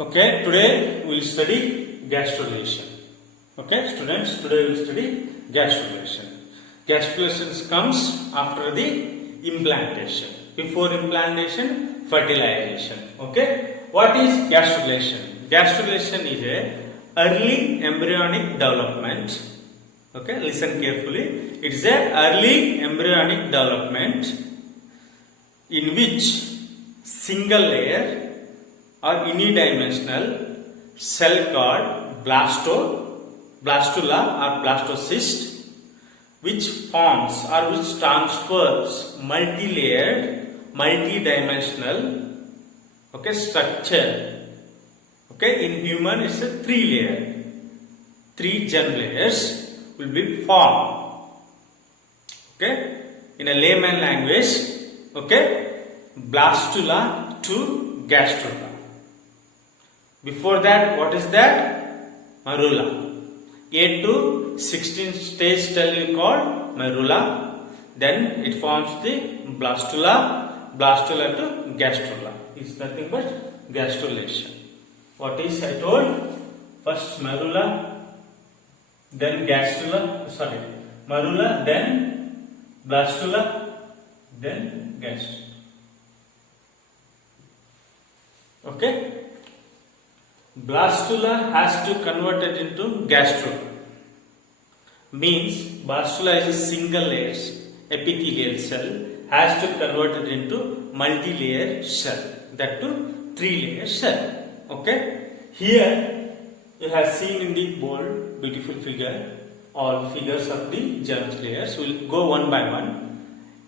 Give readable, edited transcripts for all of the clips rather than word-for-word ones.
Okay, today we will study gastrulation. Okay, students, today we will study gastrulation. Gastrulation comes after the implantation. Before implantation, fertilization. Okay, what is gastrulation? Gastrulation is a early embryonic development. Okay, listen carefully. It is a early embryonic development in which single layer or unidimensional cell called blastula or blastocyst, which forms or which transfers multi-layered, multi-dimensional structure. Okay, in human it's a 3-layer, 3 germ layers will be formed. Okay, in a layman language, okay, blastula to gastrula. Before that, what is that? Marula. 8 to 16 stage cell is called marula. Then it forms the blastula, blastula to gastrula. It's nothing but gastrulation. What is I told? First marula, then gastrula, marula, then blastula, then gastrula. Okay? Blastula has to convert it into gastrula. Means blastula is a single layer epithelial cell, has to convert it into multi-layer cell, that to 3-layer cell. Okay. Here you have seen in the bold beautiful figure all figures of the germ layers. We will go one by one.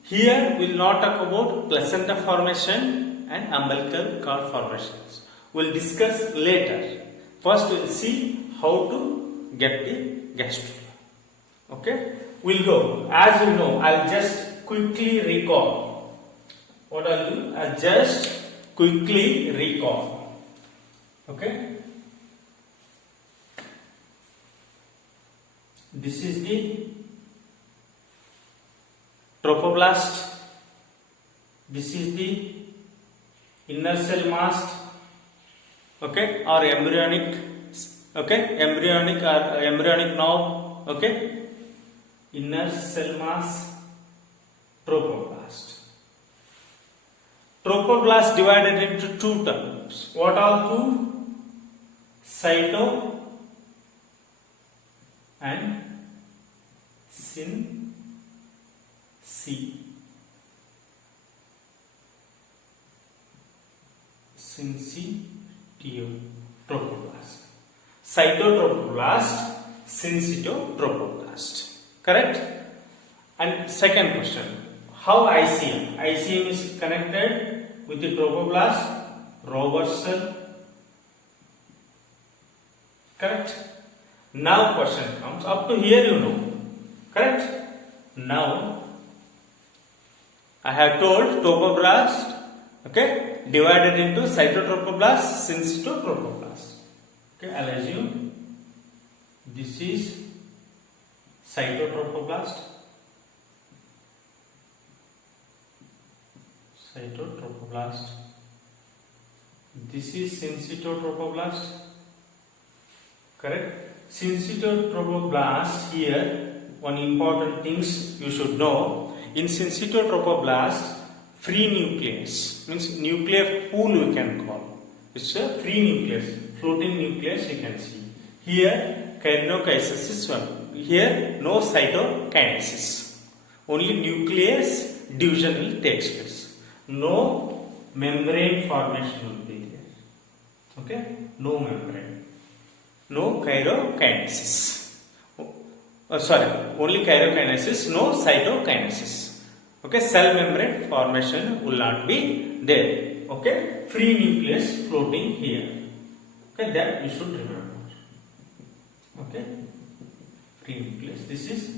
Here we will not talk about placenta formation and umbilical cord formations. We will discuss later. First we will see how to get the gastrula. Okay, we will go. As you know, I will just quickly recall. What I will do? I will just quickly recall. Okay. This is the trophoblast. This is the inner cell mast. Okay, or embryonic, okay, embryonic knob, okay, inner cell mass, trophoblast. Trophoblast divided into 2 terms. What are 2? Cyto and syncytio. Trophoblast. Cytotrophoblast, syncytotrophoblast. Correct? And second question, how ICM? ICM is connected with the trophoblast, Robert's cell. Correct? Now question comes, up to here you know. Correct? Now I have told trophoblast, okay, divided into cytotrophoblast, syncytotrophoblast. Okay, I'll assume this is cytotrophoblast, this is syncytotrophoblast. Correct? Syncytotrophoblast, here one important things you should know. In syncytotrophoblast, free nucleus, means nuclear pool we can call. It's a free nucleus, floating nucleus you can see. Here kinetokinesis is one. Here no cytokinesis. Only nucleus division will take place. No membrane formation will be there. Okay? No membrane. No chirokinesis. Only chirokinesis, no cytokinesis. Okay, cell membrane formation will not be there. Okay, free nucleus floating here. Okay, that you should remember. Okay, free nucleus. This is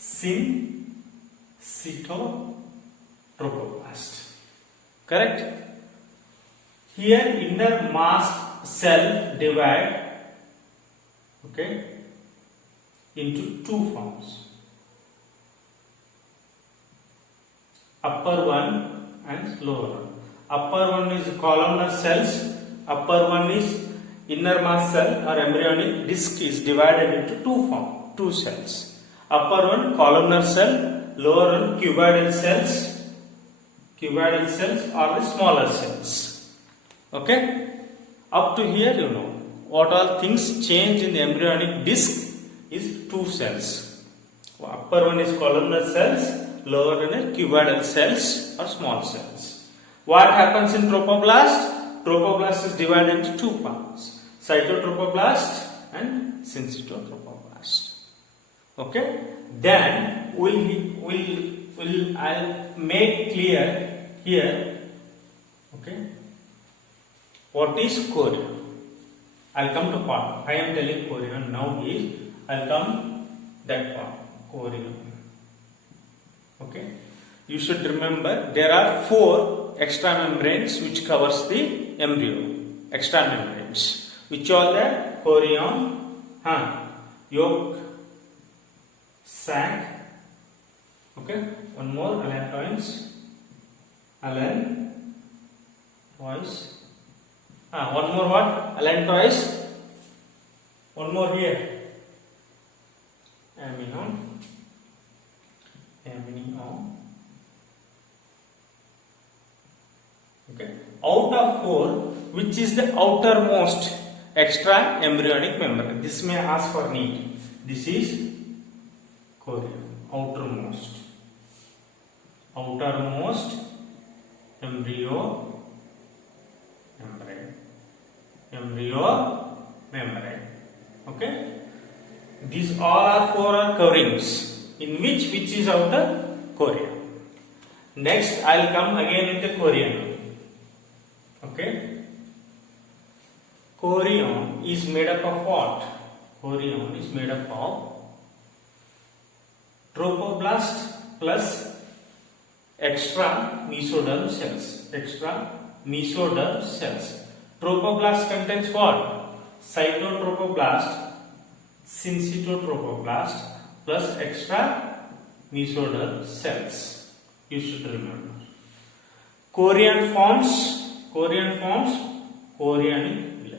syncytotrophoblast. Correct? Here inner mast cell divide, okay, into 2 forms. Upper one and lower one. Upper one is columnar cells, Upper one is innermost cell or embryonic disc is divided into two cells. Upper one columnar cell, lower one cuboidal cells. Cuboidal cells are the smaller cells. Okay? Up to here you know what all things change in the embryonic disc is two cells. Upper one is columnar cells, lower one is cuboidal cells or small cells. What happens in trophoblast? Trophoblast is divided into two parts, cytotrophoblast and syncytotrophoblast. Okay? Then I'll make clear here. Okay? What is chorion? I'll come to part. I am telling chorion now is I'll come that part. Chorion. Okay? You should remember there are 4 extra membranes which covers the embryo. Extra membranes. Which are the chorion, yolk, sac. Okay? One more, allantois. One more what? Allantois. One more here. Amnion. Okay. Out of 4, which is the outermost extra embryonic membrane? This may ask for need. This is chorion. Outermost embryo membrane. Okay. These all are 4 are coverings. In which is outer? Chorion. Next I will come again with the chorion. Okay. Chorion is made up of what? Chorion is made up of trophoblast plus extra mesoderm cells. Trophoblast contains what? Cytotrophoblast, syncytotrophoblast plus extra mesoderm cells. You should remember. Chorion forms chorionic villi.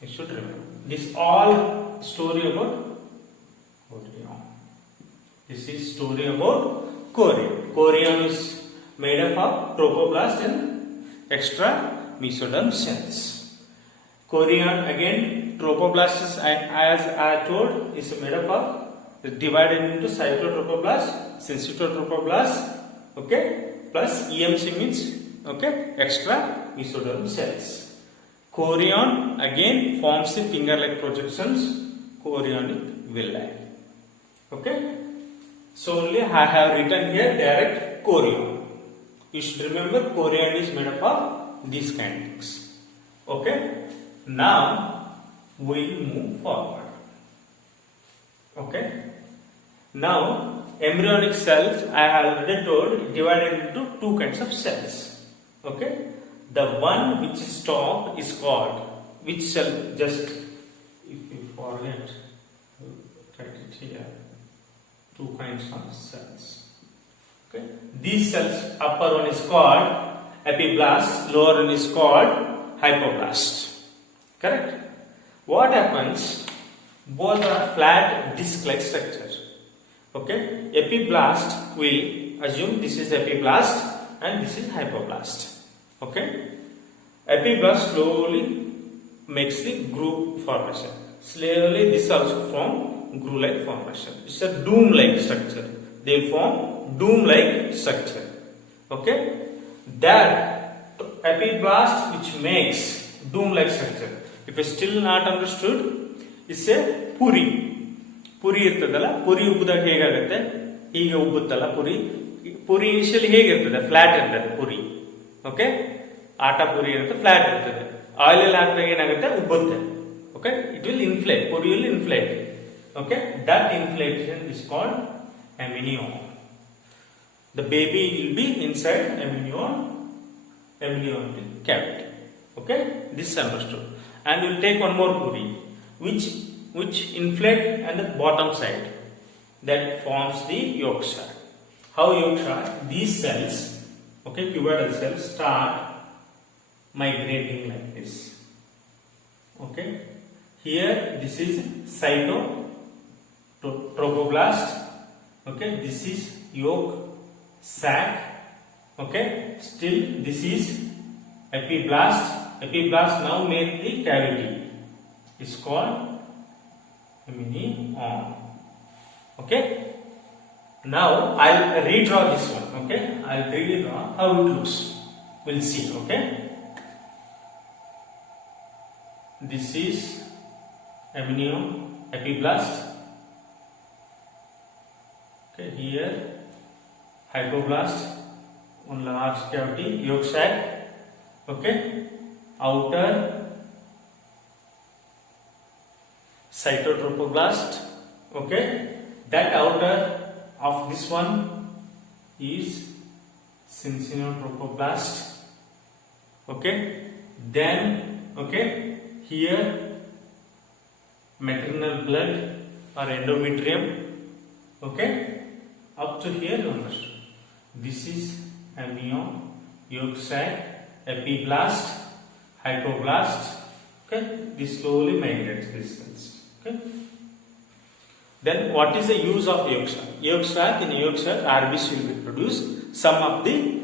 You should remember. This all story about chorion. This is story about chorion. Chorion is made up of trophoblast and extra mesoderm cells. Chorion again, trophoblast is, as I told, is made up of divided into cytotrophoblast, syncytotrophoblast, okay, plus EMC means okay, extra mesoderm cells. Chorion again forms the finger-like projections, chorionic villi. Okay, so only I have written here direct chorion. You should remember chorion is made up of these kind of things. Okay, now we move forward. Okay, now embryonic cells I already told divided into 2 kinds of cells. Okay, the one which is top is called which cell? Just if you forget, write it here. 2 kinds of cells. Okay, these cells, upper one is called epiblast, lower one is called hypoblast. Correct? What happens? Both are flat disc-like structure. Okay, epiblast, we assume this is epiblast and this is hypoblast. Okay, epiblast slowly makes the groove formation. Slowly this also form groove-like formation. It's a dome-like structure. They form dome-like structure. Okay, that epiblast which makes dome-like structure, if it's still not understood, it's a puri. Puri ಇರ್ತದಲ್ಲ, ಪುರಿ ಉಬ್ಬಿದಾಗ ಹೇಗಾಗುತ್ತೆ? ಹೀಗೆ ಉಬ್ಬುತ್ತಲ್ಲ Puri. Puri initially ಹೇಗಿರ್ತದೆ? Flat ಇರ್ತದೆ Puri. Okay, ಆಟ ಪುರಿ ಇರುತ್ತೆ, flat ಇರ್ತದೆ. Oil ಅಲ್ಲಿ ಹಾಕಿದಾಗ ಏನಾಗುತ್ತೆ? ಉಬ್ಬುತ್ತೆ. Okay, it will inflate. Puri will inflate. Okay, that inflation is called amnion. The baby will be inside amniotic cavity. Okay, this is understood. And we will take one more puri which inflate at the bottom side, that forms the yolk sac. How yolk sac? These cells, okay, cuboidal cells start migrating like this. Okay, here this is cytotrophoblast. Okay, this is yolk sac. Okay, still this is epiblast. Epiblast now make the cavity. It's called amnion. Okay, now I'll redraw this one. Okay, I'll redraw how it looks. We'll see. Okay, this is amnion, epiblast. Okay, here hypoblast, one large cavity, yolk sac. Okay, outer cytotrophoblast. Okay, that outer of this one is syncytotrophoblast. Okay, then okay, here maternal blood or endometrium. Okay, up to here you understand. This is amnion, yolk sac, epiblast, hypoblast. Okay, this slowly migrates these cells. Okay, then what is the use of yolk sac? Yolk sac, in yolk sac RBC will be produced. Some of the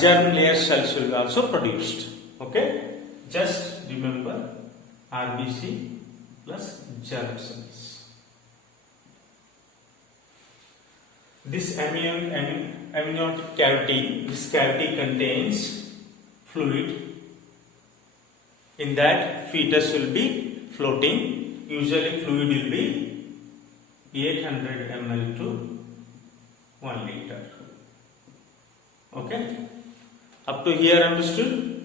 germ layer cells will be also produced. Okay, just remember RBC plus germ cells. This amniotic cavity, this cavity contains fluid. In that, fetus will be floating. Usually fluid will be 800 ml to 1 liter. Okay, up to here understood?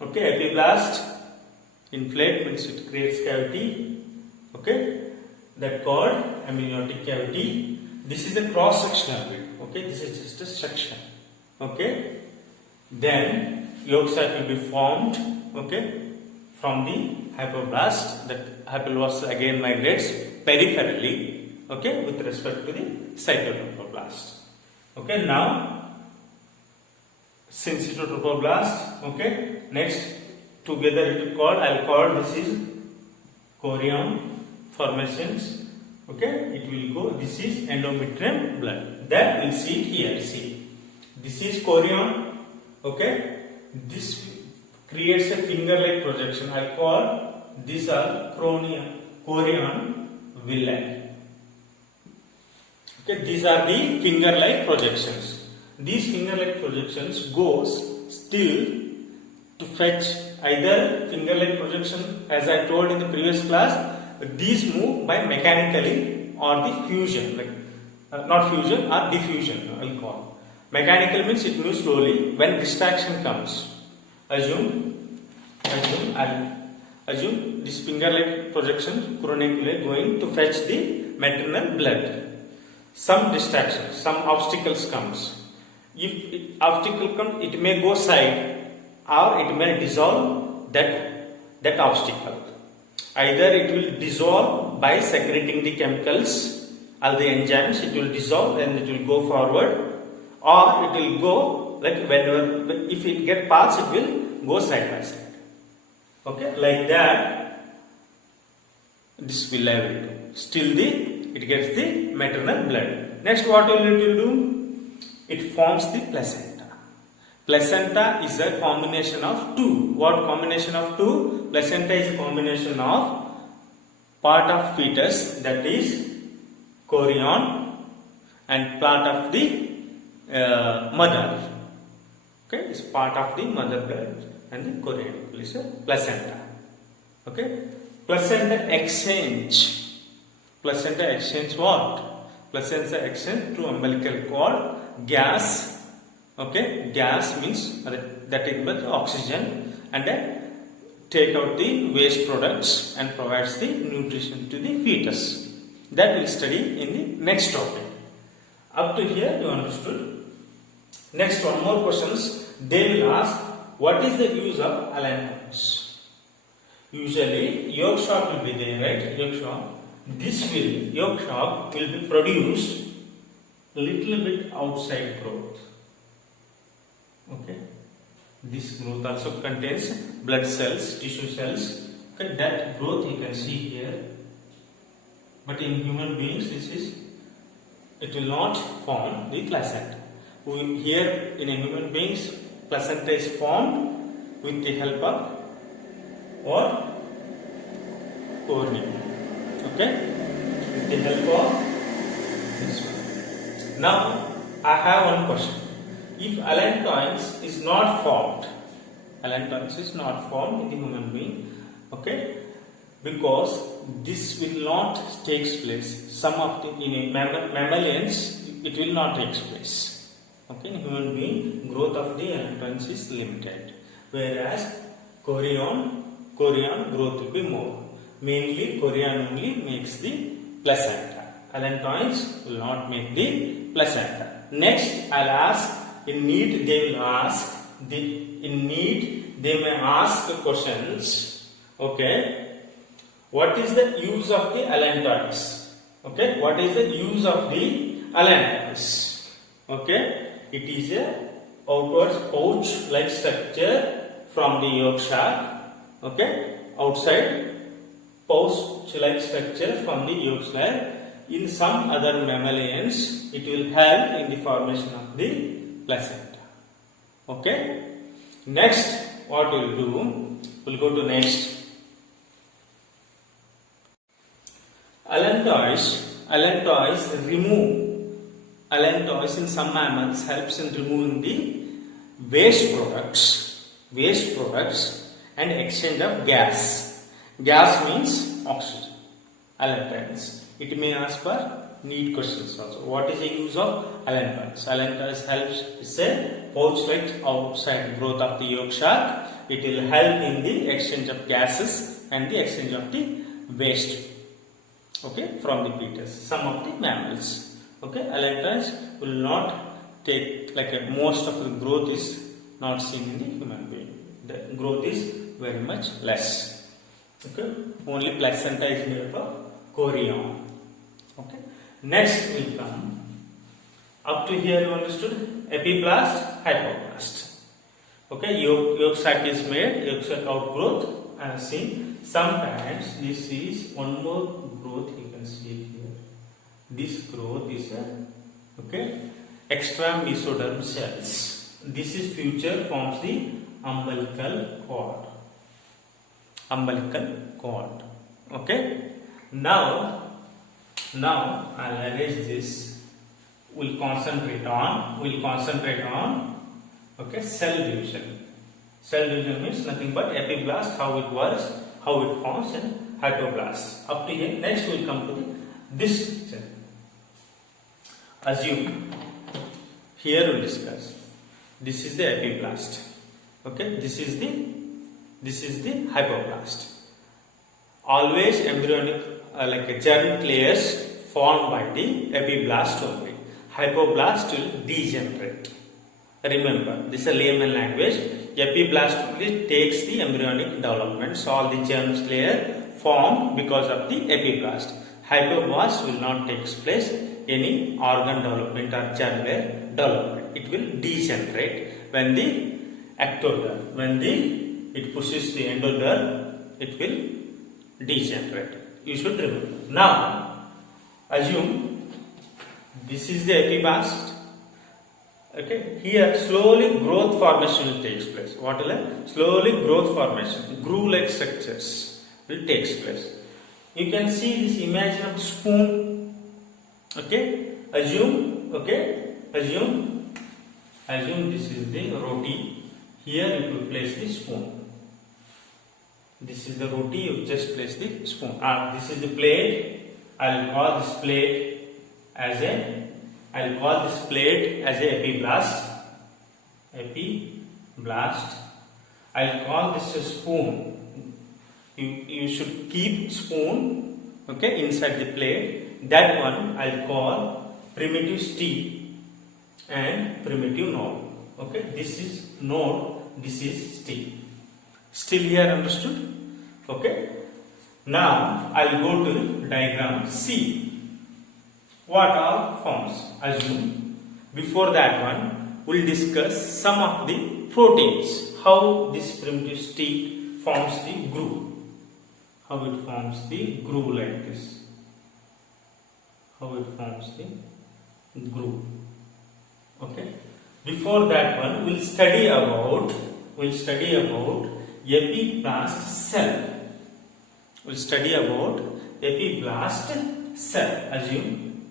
Okay, epiblast inflate means it creates cavity. Okay, that called amniotic cavity. This is a cross sectional view. Okay, this is just a section. Okay, then yolk sac will be formed. Okay, from the hypoblast. That hypoblast again migrates peripherally. Okay, with respect to the cytotrophoblast. Okay, now syncytotrophoblast. Okay, next together it is called, I'll call this is chorion formations. Okay, it will go, this is endometrium blood. That we'll see it here. See, this is chorion. Okay, this creates a finger-like projection. I'll call these are chorion villi. Okay, these are the finger-like projections. These finger-like projections goes still to fetch either finger-like projection, as I told in the previous class. These move by mechanically or the fusion, like not fusion or diffusion. I'll call mechanical means it moves slowly. When distraction comes, assume this finger-like projection chronically going to fetch the maternal blood. Some distraction, some obstacles comes. If obstacle comes, it may go side or it may dissolve that obstacle. Either it will dissolve by secreting the chemicals or the enzymes, it will dissolve and it will go forward, or it will go like whenever, if it get parts, it will go side by side. Okay, like that this villi will do. Still it gets the maternal blood. Next, what will it will do? It forms the placenta. Placenta is a combination of two. What combination of two? Placenta is a combination of part of fetus, that is chorion, and part of the mother. Okay, it's part of the mother blood and the chorion is a placenta. Okay, placenta exchange. Placenta exchange what? Placenta exchange two umbilical cord, gas. Okay, gas means that is with oxygen, and then take out the waste products and provides the nutrition to the fetus. That we'll study in the next topic. Up to here you understood. Next, one more questions. They will ask, what is the use of Allen pumps? Usually yolk sac will be there, right? Yolk sac. Yolk sac will be produced little bit outside growth. Okay, This growth also contains blood cells, tissue cells. Okay, that growth you can see here. But in human beings, it will not form the placenta. Here in a human beings, placenta is formed with the help of what? Cornea. Okay, with the help of this one. Now I have one question. If allantoins is not formed in the human being, okay, because this will not take place. Some of the in mammalians it will not take place. Okay, in human being growth of the allantoins is limited, whereas chorion growth will be more. Mainly chorion only makes the placenta. Allantoins will not make the placenta. Next, I'll ask. In need, they may ask questions. Okay, what is the use of the allantoins? Okay, what is the use of the allantoins? Okay, it is a outward pouch-like structure from the yolk sac. Okay, outside pouch-like structure from the yolk sac. In some other mammalians, it will help in the formation of the placenta. Okay. Next, what we will do? We'll go to next. Allantois in some mammals helps in removing the waste products and exchange of gas. Gas means oxygen. Allantoins. It may ask for need questions also. What is the use of allantoins? Allantoins helps, it's a pouch-like outside growth of the yolk sac. It will help in the exchange of gases and the exchange of the waste. Okay, from the fetus. Some of the mammals. Okay, allantoins will not take, most of the growth is not seen in the human being. The growth is very much less. Okay, only placenta is made of chorion. Okay. Next will come, up to here you understood, epiblast, hypoblast. Okay, yolk sac is made, yolk sac outgrowth, I have seen. Sometimes this is one more growth you can see here. This growth is extra mesoderm cells. This is future forms the umbilical cord. Okay, now I'll erase this. We'll concentrate on cell division. Cell division means nothing but epiblast, how it works, how it forms, and hypoblast. Up to here. Next we'll come to this cell. Assume here we'll discuss. This is the epiblast. Okay, this is the hypoblast. Always embryonic germ layers formed by the epiblast only. Hypoblast will degenerate. Remember, this is a layman language. Epiblast only takes the embryonic developments. All the germs layer formed because of the epiblast. Hypoblast will not take place any organ development or germ layer development. It will degenerate when the ectoderm, when it pushes the endoderm, it will degenerate. You should remember. Now, assume this is the epiblast. Okay, here slowly growth formation will take place. What will happen? Slowly growth formation, groove-like structures will take place. You can see this image of spoon. Okay, assume this is the roti. Here you will place the spoon. This is the roti, you just place the spoon. This is the plate. I'll call this plate as a epiblast. I'll call this a spoon. You should keep spoon, okay, inside the plate. That one I'll call primitive stem and primitive node. Okay, this is node, this is stem. Still here understood? Okay. Now I'll go to diagram C. What are forms? Assume. Before that one, we'll discuss some of the proteins. How this primitive state forms the groove? How it forms the groove like this? How it forms the groove? Okay. Before that one, we'll study about epiblast cell. We'll study about epiblast cell. Assume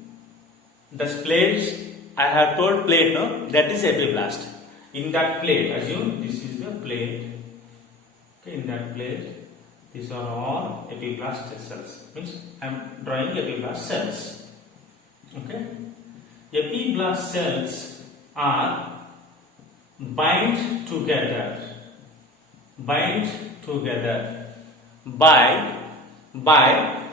the plate I have told plate, no, that is epiblast. In that plate, assume this is the plate. Okay, in that plate, these are all epiblast cells. Means I am drawing epiblast cells. Okay, epiblast cells are bind together by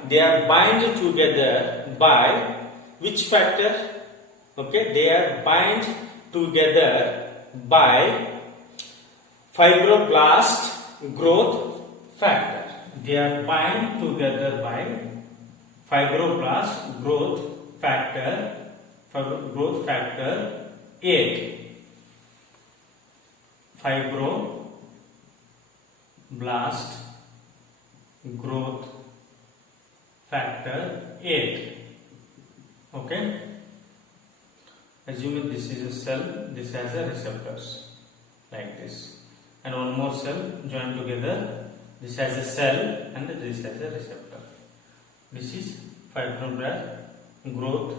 they are bind together by which factor? Okay, they are bind together by fibroblast growth factor. They are bind together by fibroblast growth factor 8. Fibroblast growth factor 8. Okay. Assuming this is a cell, this has a receptors like this, and one more cell joined together. This has a cell and this has a receptor. This is fibroblast growth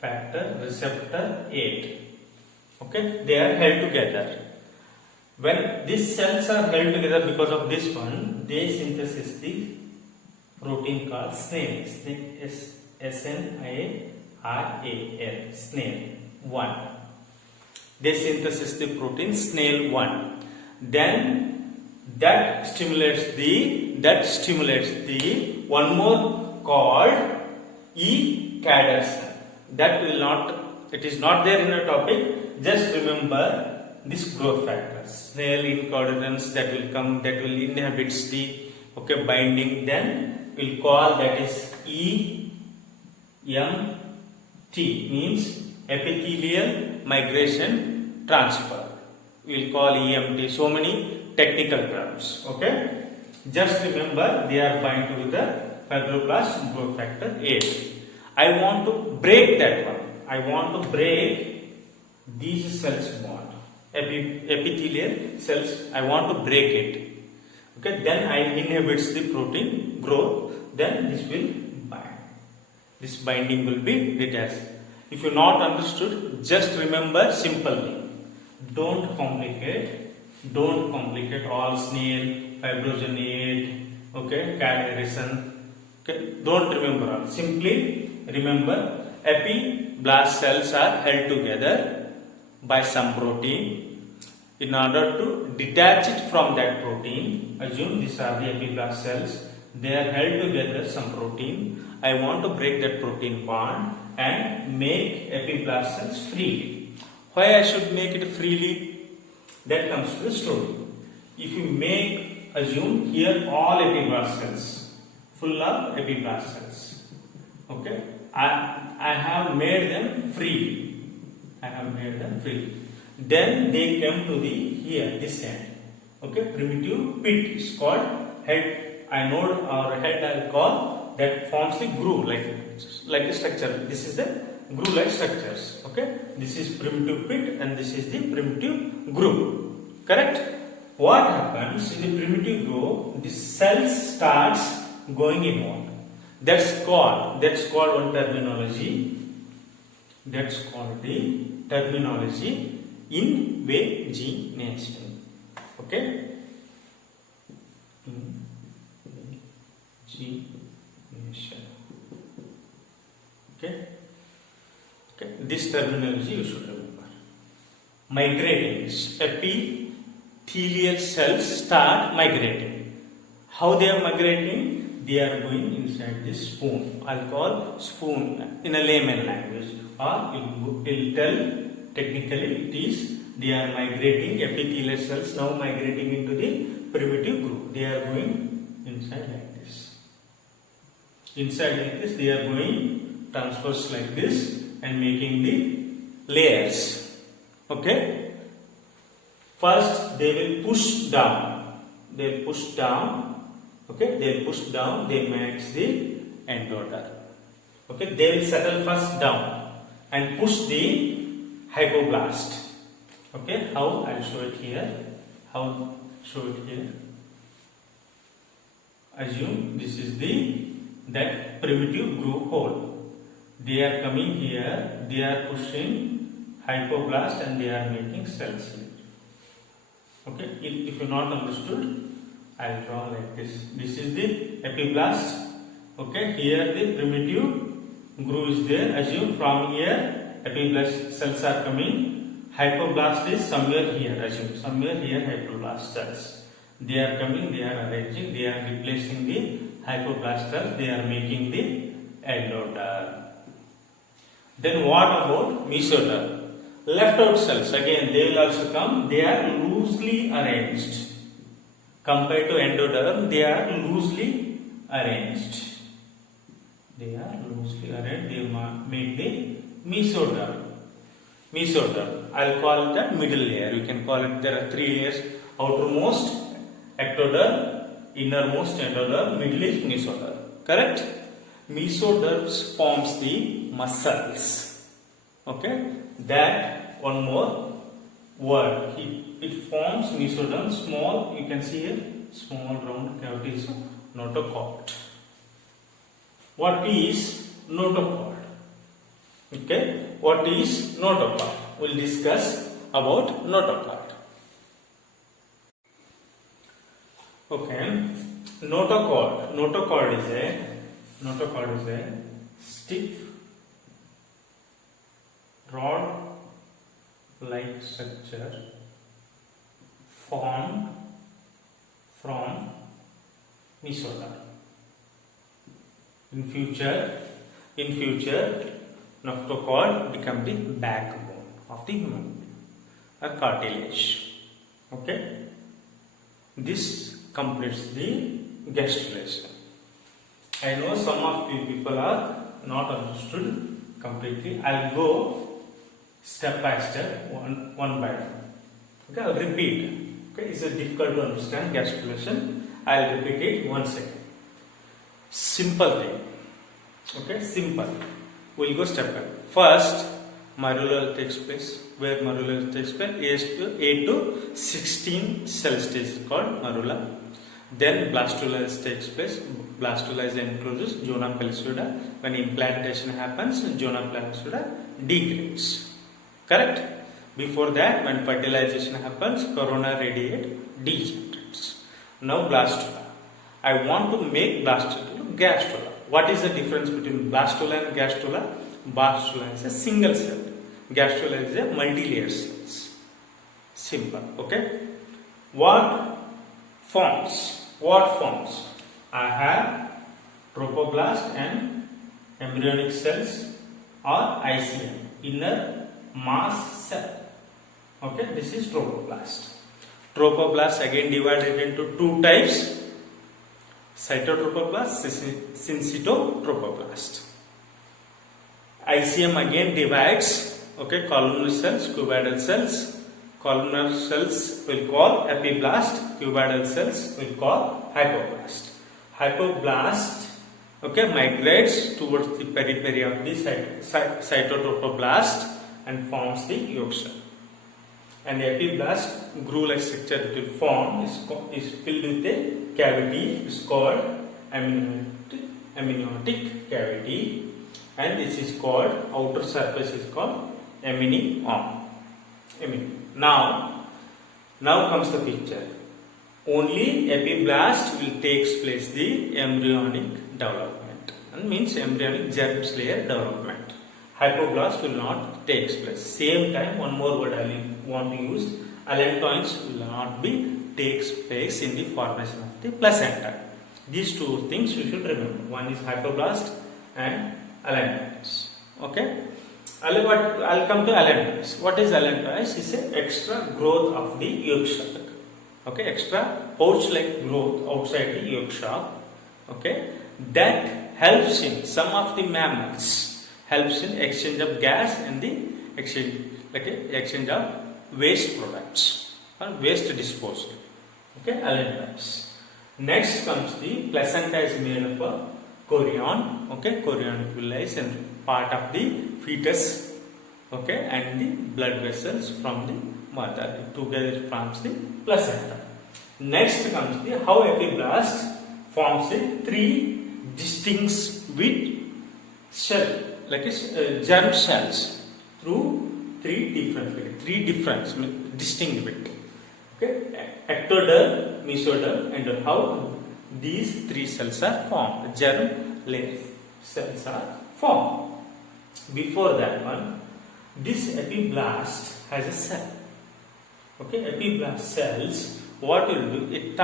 factor receptor 8. Okay, they are held together. When these cells are held together because of this one, they synthesize the protein called snail. SNIRAL, snail 1. They synthesize the protein snail 1. Then that stimulates the one more called E-cadder cell. That will not, it is not there in a topic. Just remember this growth factors. Snail incoordinates that will come, that will inhibits the binding. Then we'll call that is EMT, means epithelial migration transfer. We'll call EMT. So many technical terms. Okay. Just remember they are bind to the fibroblast growth factor 8. I want to break that one. I want to break these cells bond. Epithelial cells, I want to break it. Okay, then I inhibits the protein growth, then this will bind. This binding will be detached. If you not understood, just remember simply. Don't complicate all snail, fibrogenate, okay, cadheration. Okay, don't remember all. Simply remember epiblast cells are held together by some protein. In order to detach it from that protein, assume these are the epiblast cells, they are held together some protein. I want to break that protein bond and make epiblast cells freely. Why I should make it freely? That comes to the story. If you make, assume here all epiblast cells, full of epiblast cells. Okay, I have made them freely. Then they come to the here this end. Okay, primitive pit is called head. I know our head I'll call that forms the groove like a structure. This is the groove like structures. Okay, this is primitive pit and this is the primitive groove. Correct? What happens in the primitive groove? The cells starts going inward. That's called one terminology. That's called the terminology invagination. Okay? Invagination. Okay? Okay? This terminology you should remember. Migrating. Epithelial cells start migrating. How they are migrating? They are going inside this spoon. I'll call spoon in a layman language. Or it will tell technically it is they are migrating, epithelial cells now migrating into the primitive group. They are going inside like this. Inside like this they are going transverse like this and making the layers. Okay. First, they will push down. They will push down. Okay, they will push down. They make the endoderm. Okay, they will settle first down and push the hypoblast. Okay, how I'll show it here. Assume this is that primitive groove hole. They are coming here. They are pushing hypoblast and they are making cells here. Okay, if you not understood, I'll draw like this. This is the epiblast. Okay, here the primitive groove is there. Assume from here epiblast cells are coming. Hypoblast is somewhere here. Assume somewhere here hypoblast cells. They are coming. They are arranging. They are replacing the hypoblast cells. They are making the endoderm. Then what about mesoderm? Left out cells, again they will also come. They are loosely arranged. Compared to endoderm, they are loosely arranged. They make the mesoderm. I'll call it the middle layer. You can call it, there are 3 layers. Outermost ectoderm, innermost endoderm, middle is mesoderm. Correct? Mesoderm forms the muscles. Okay? That one more word. It forms mesoderm, small, you can see here, small round cavity is notochord. What is notochord? Okay, what is notochord? We'll discuss about notochord. Okay, notochord is a stiff rod-like structure formed from mesoderm. In future, notochord become the backbone of the human, a cartilage. Okay, this completes the gastrulation. I know some of you people are not understood completely. I'll go step by step, one by one. Okay, I'll repeat. Okay, it's difficult to understand gastrulation. I'll repeat it once again. Simple thing. Okay, simple. We'll go step by step. First, marula takes place. Where marula takes place? 8 to 16 cell stage is called marula. Then blastula takes place. Blastula is encloses zona pellucida. When implantation happens, zona pellucida degrades. Correct? Before that, when fertilization happens, corona radiate degenerates. Now blastula. I want to make blastula to gastrula. What is the difference between blastula and gastrula? Blastula is a single cell. Gastrula is a multi-layer cells. Simple. Okay. What forms? I have trophoblast and embryonic cells or ICM, inner mass cell. Okay, this is trophoblast. Trophoblast again divided into 2 types: cytotrophoblast, syncytotrophoblast. ICM again divides, okay, columnar cells, cuboidal cells. Columnar cells will call epiblast, cuboidal cells will call hypoblast. Hypoblast, okay, migrates towards the periphery of the cytotrophoblast and forms the yolk cell. And the epiblast groove-like structure it will form is filled with a cavity. It's called amniotic cavity, and this is called, outer surface is called amnion. Now comes the picture. Only epiblast will takes place the embryonic development, and means embryonic germs layer development. Hypoblast will not takes place. Same time, one more word I want to use. Allantoins will not be takes place in the formation of the placenta. These 2 things you should remember. One is hypoblast and allantoins. Okay. I'll come to allantois. What is allantois? It's an extra growth of the yolk sac. Okay, extra pouch-like growth outside the yolk sac. Okay, that helps in some of the mammals. Helps in exchange of gas and the exchange of waste products. or waste disposed. Okay, allantois. Next comes the placenta is made up of chorion. Okay, chorionic villi is a part of the fetus. Okay, and the blood vessels from the mother. Together it forms the placenta. Next comes the how epiblast forms a three distinct with cell, like germ cells, through three different distinct bit. Okay, ectoderm, mesoderm, and how these three cells are formed. Germ layer cells are formed. Before that one, this epiblast has a cell. Okay, epiblast cells, what will do?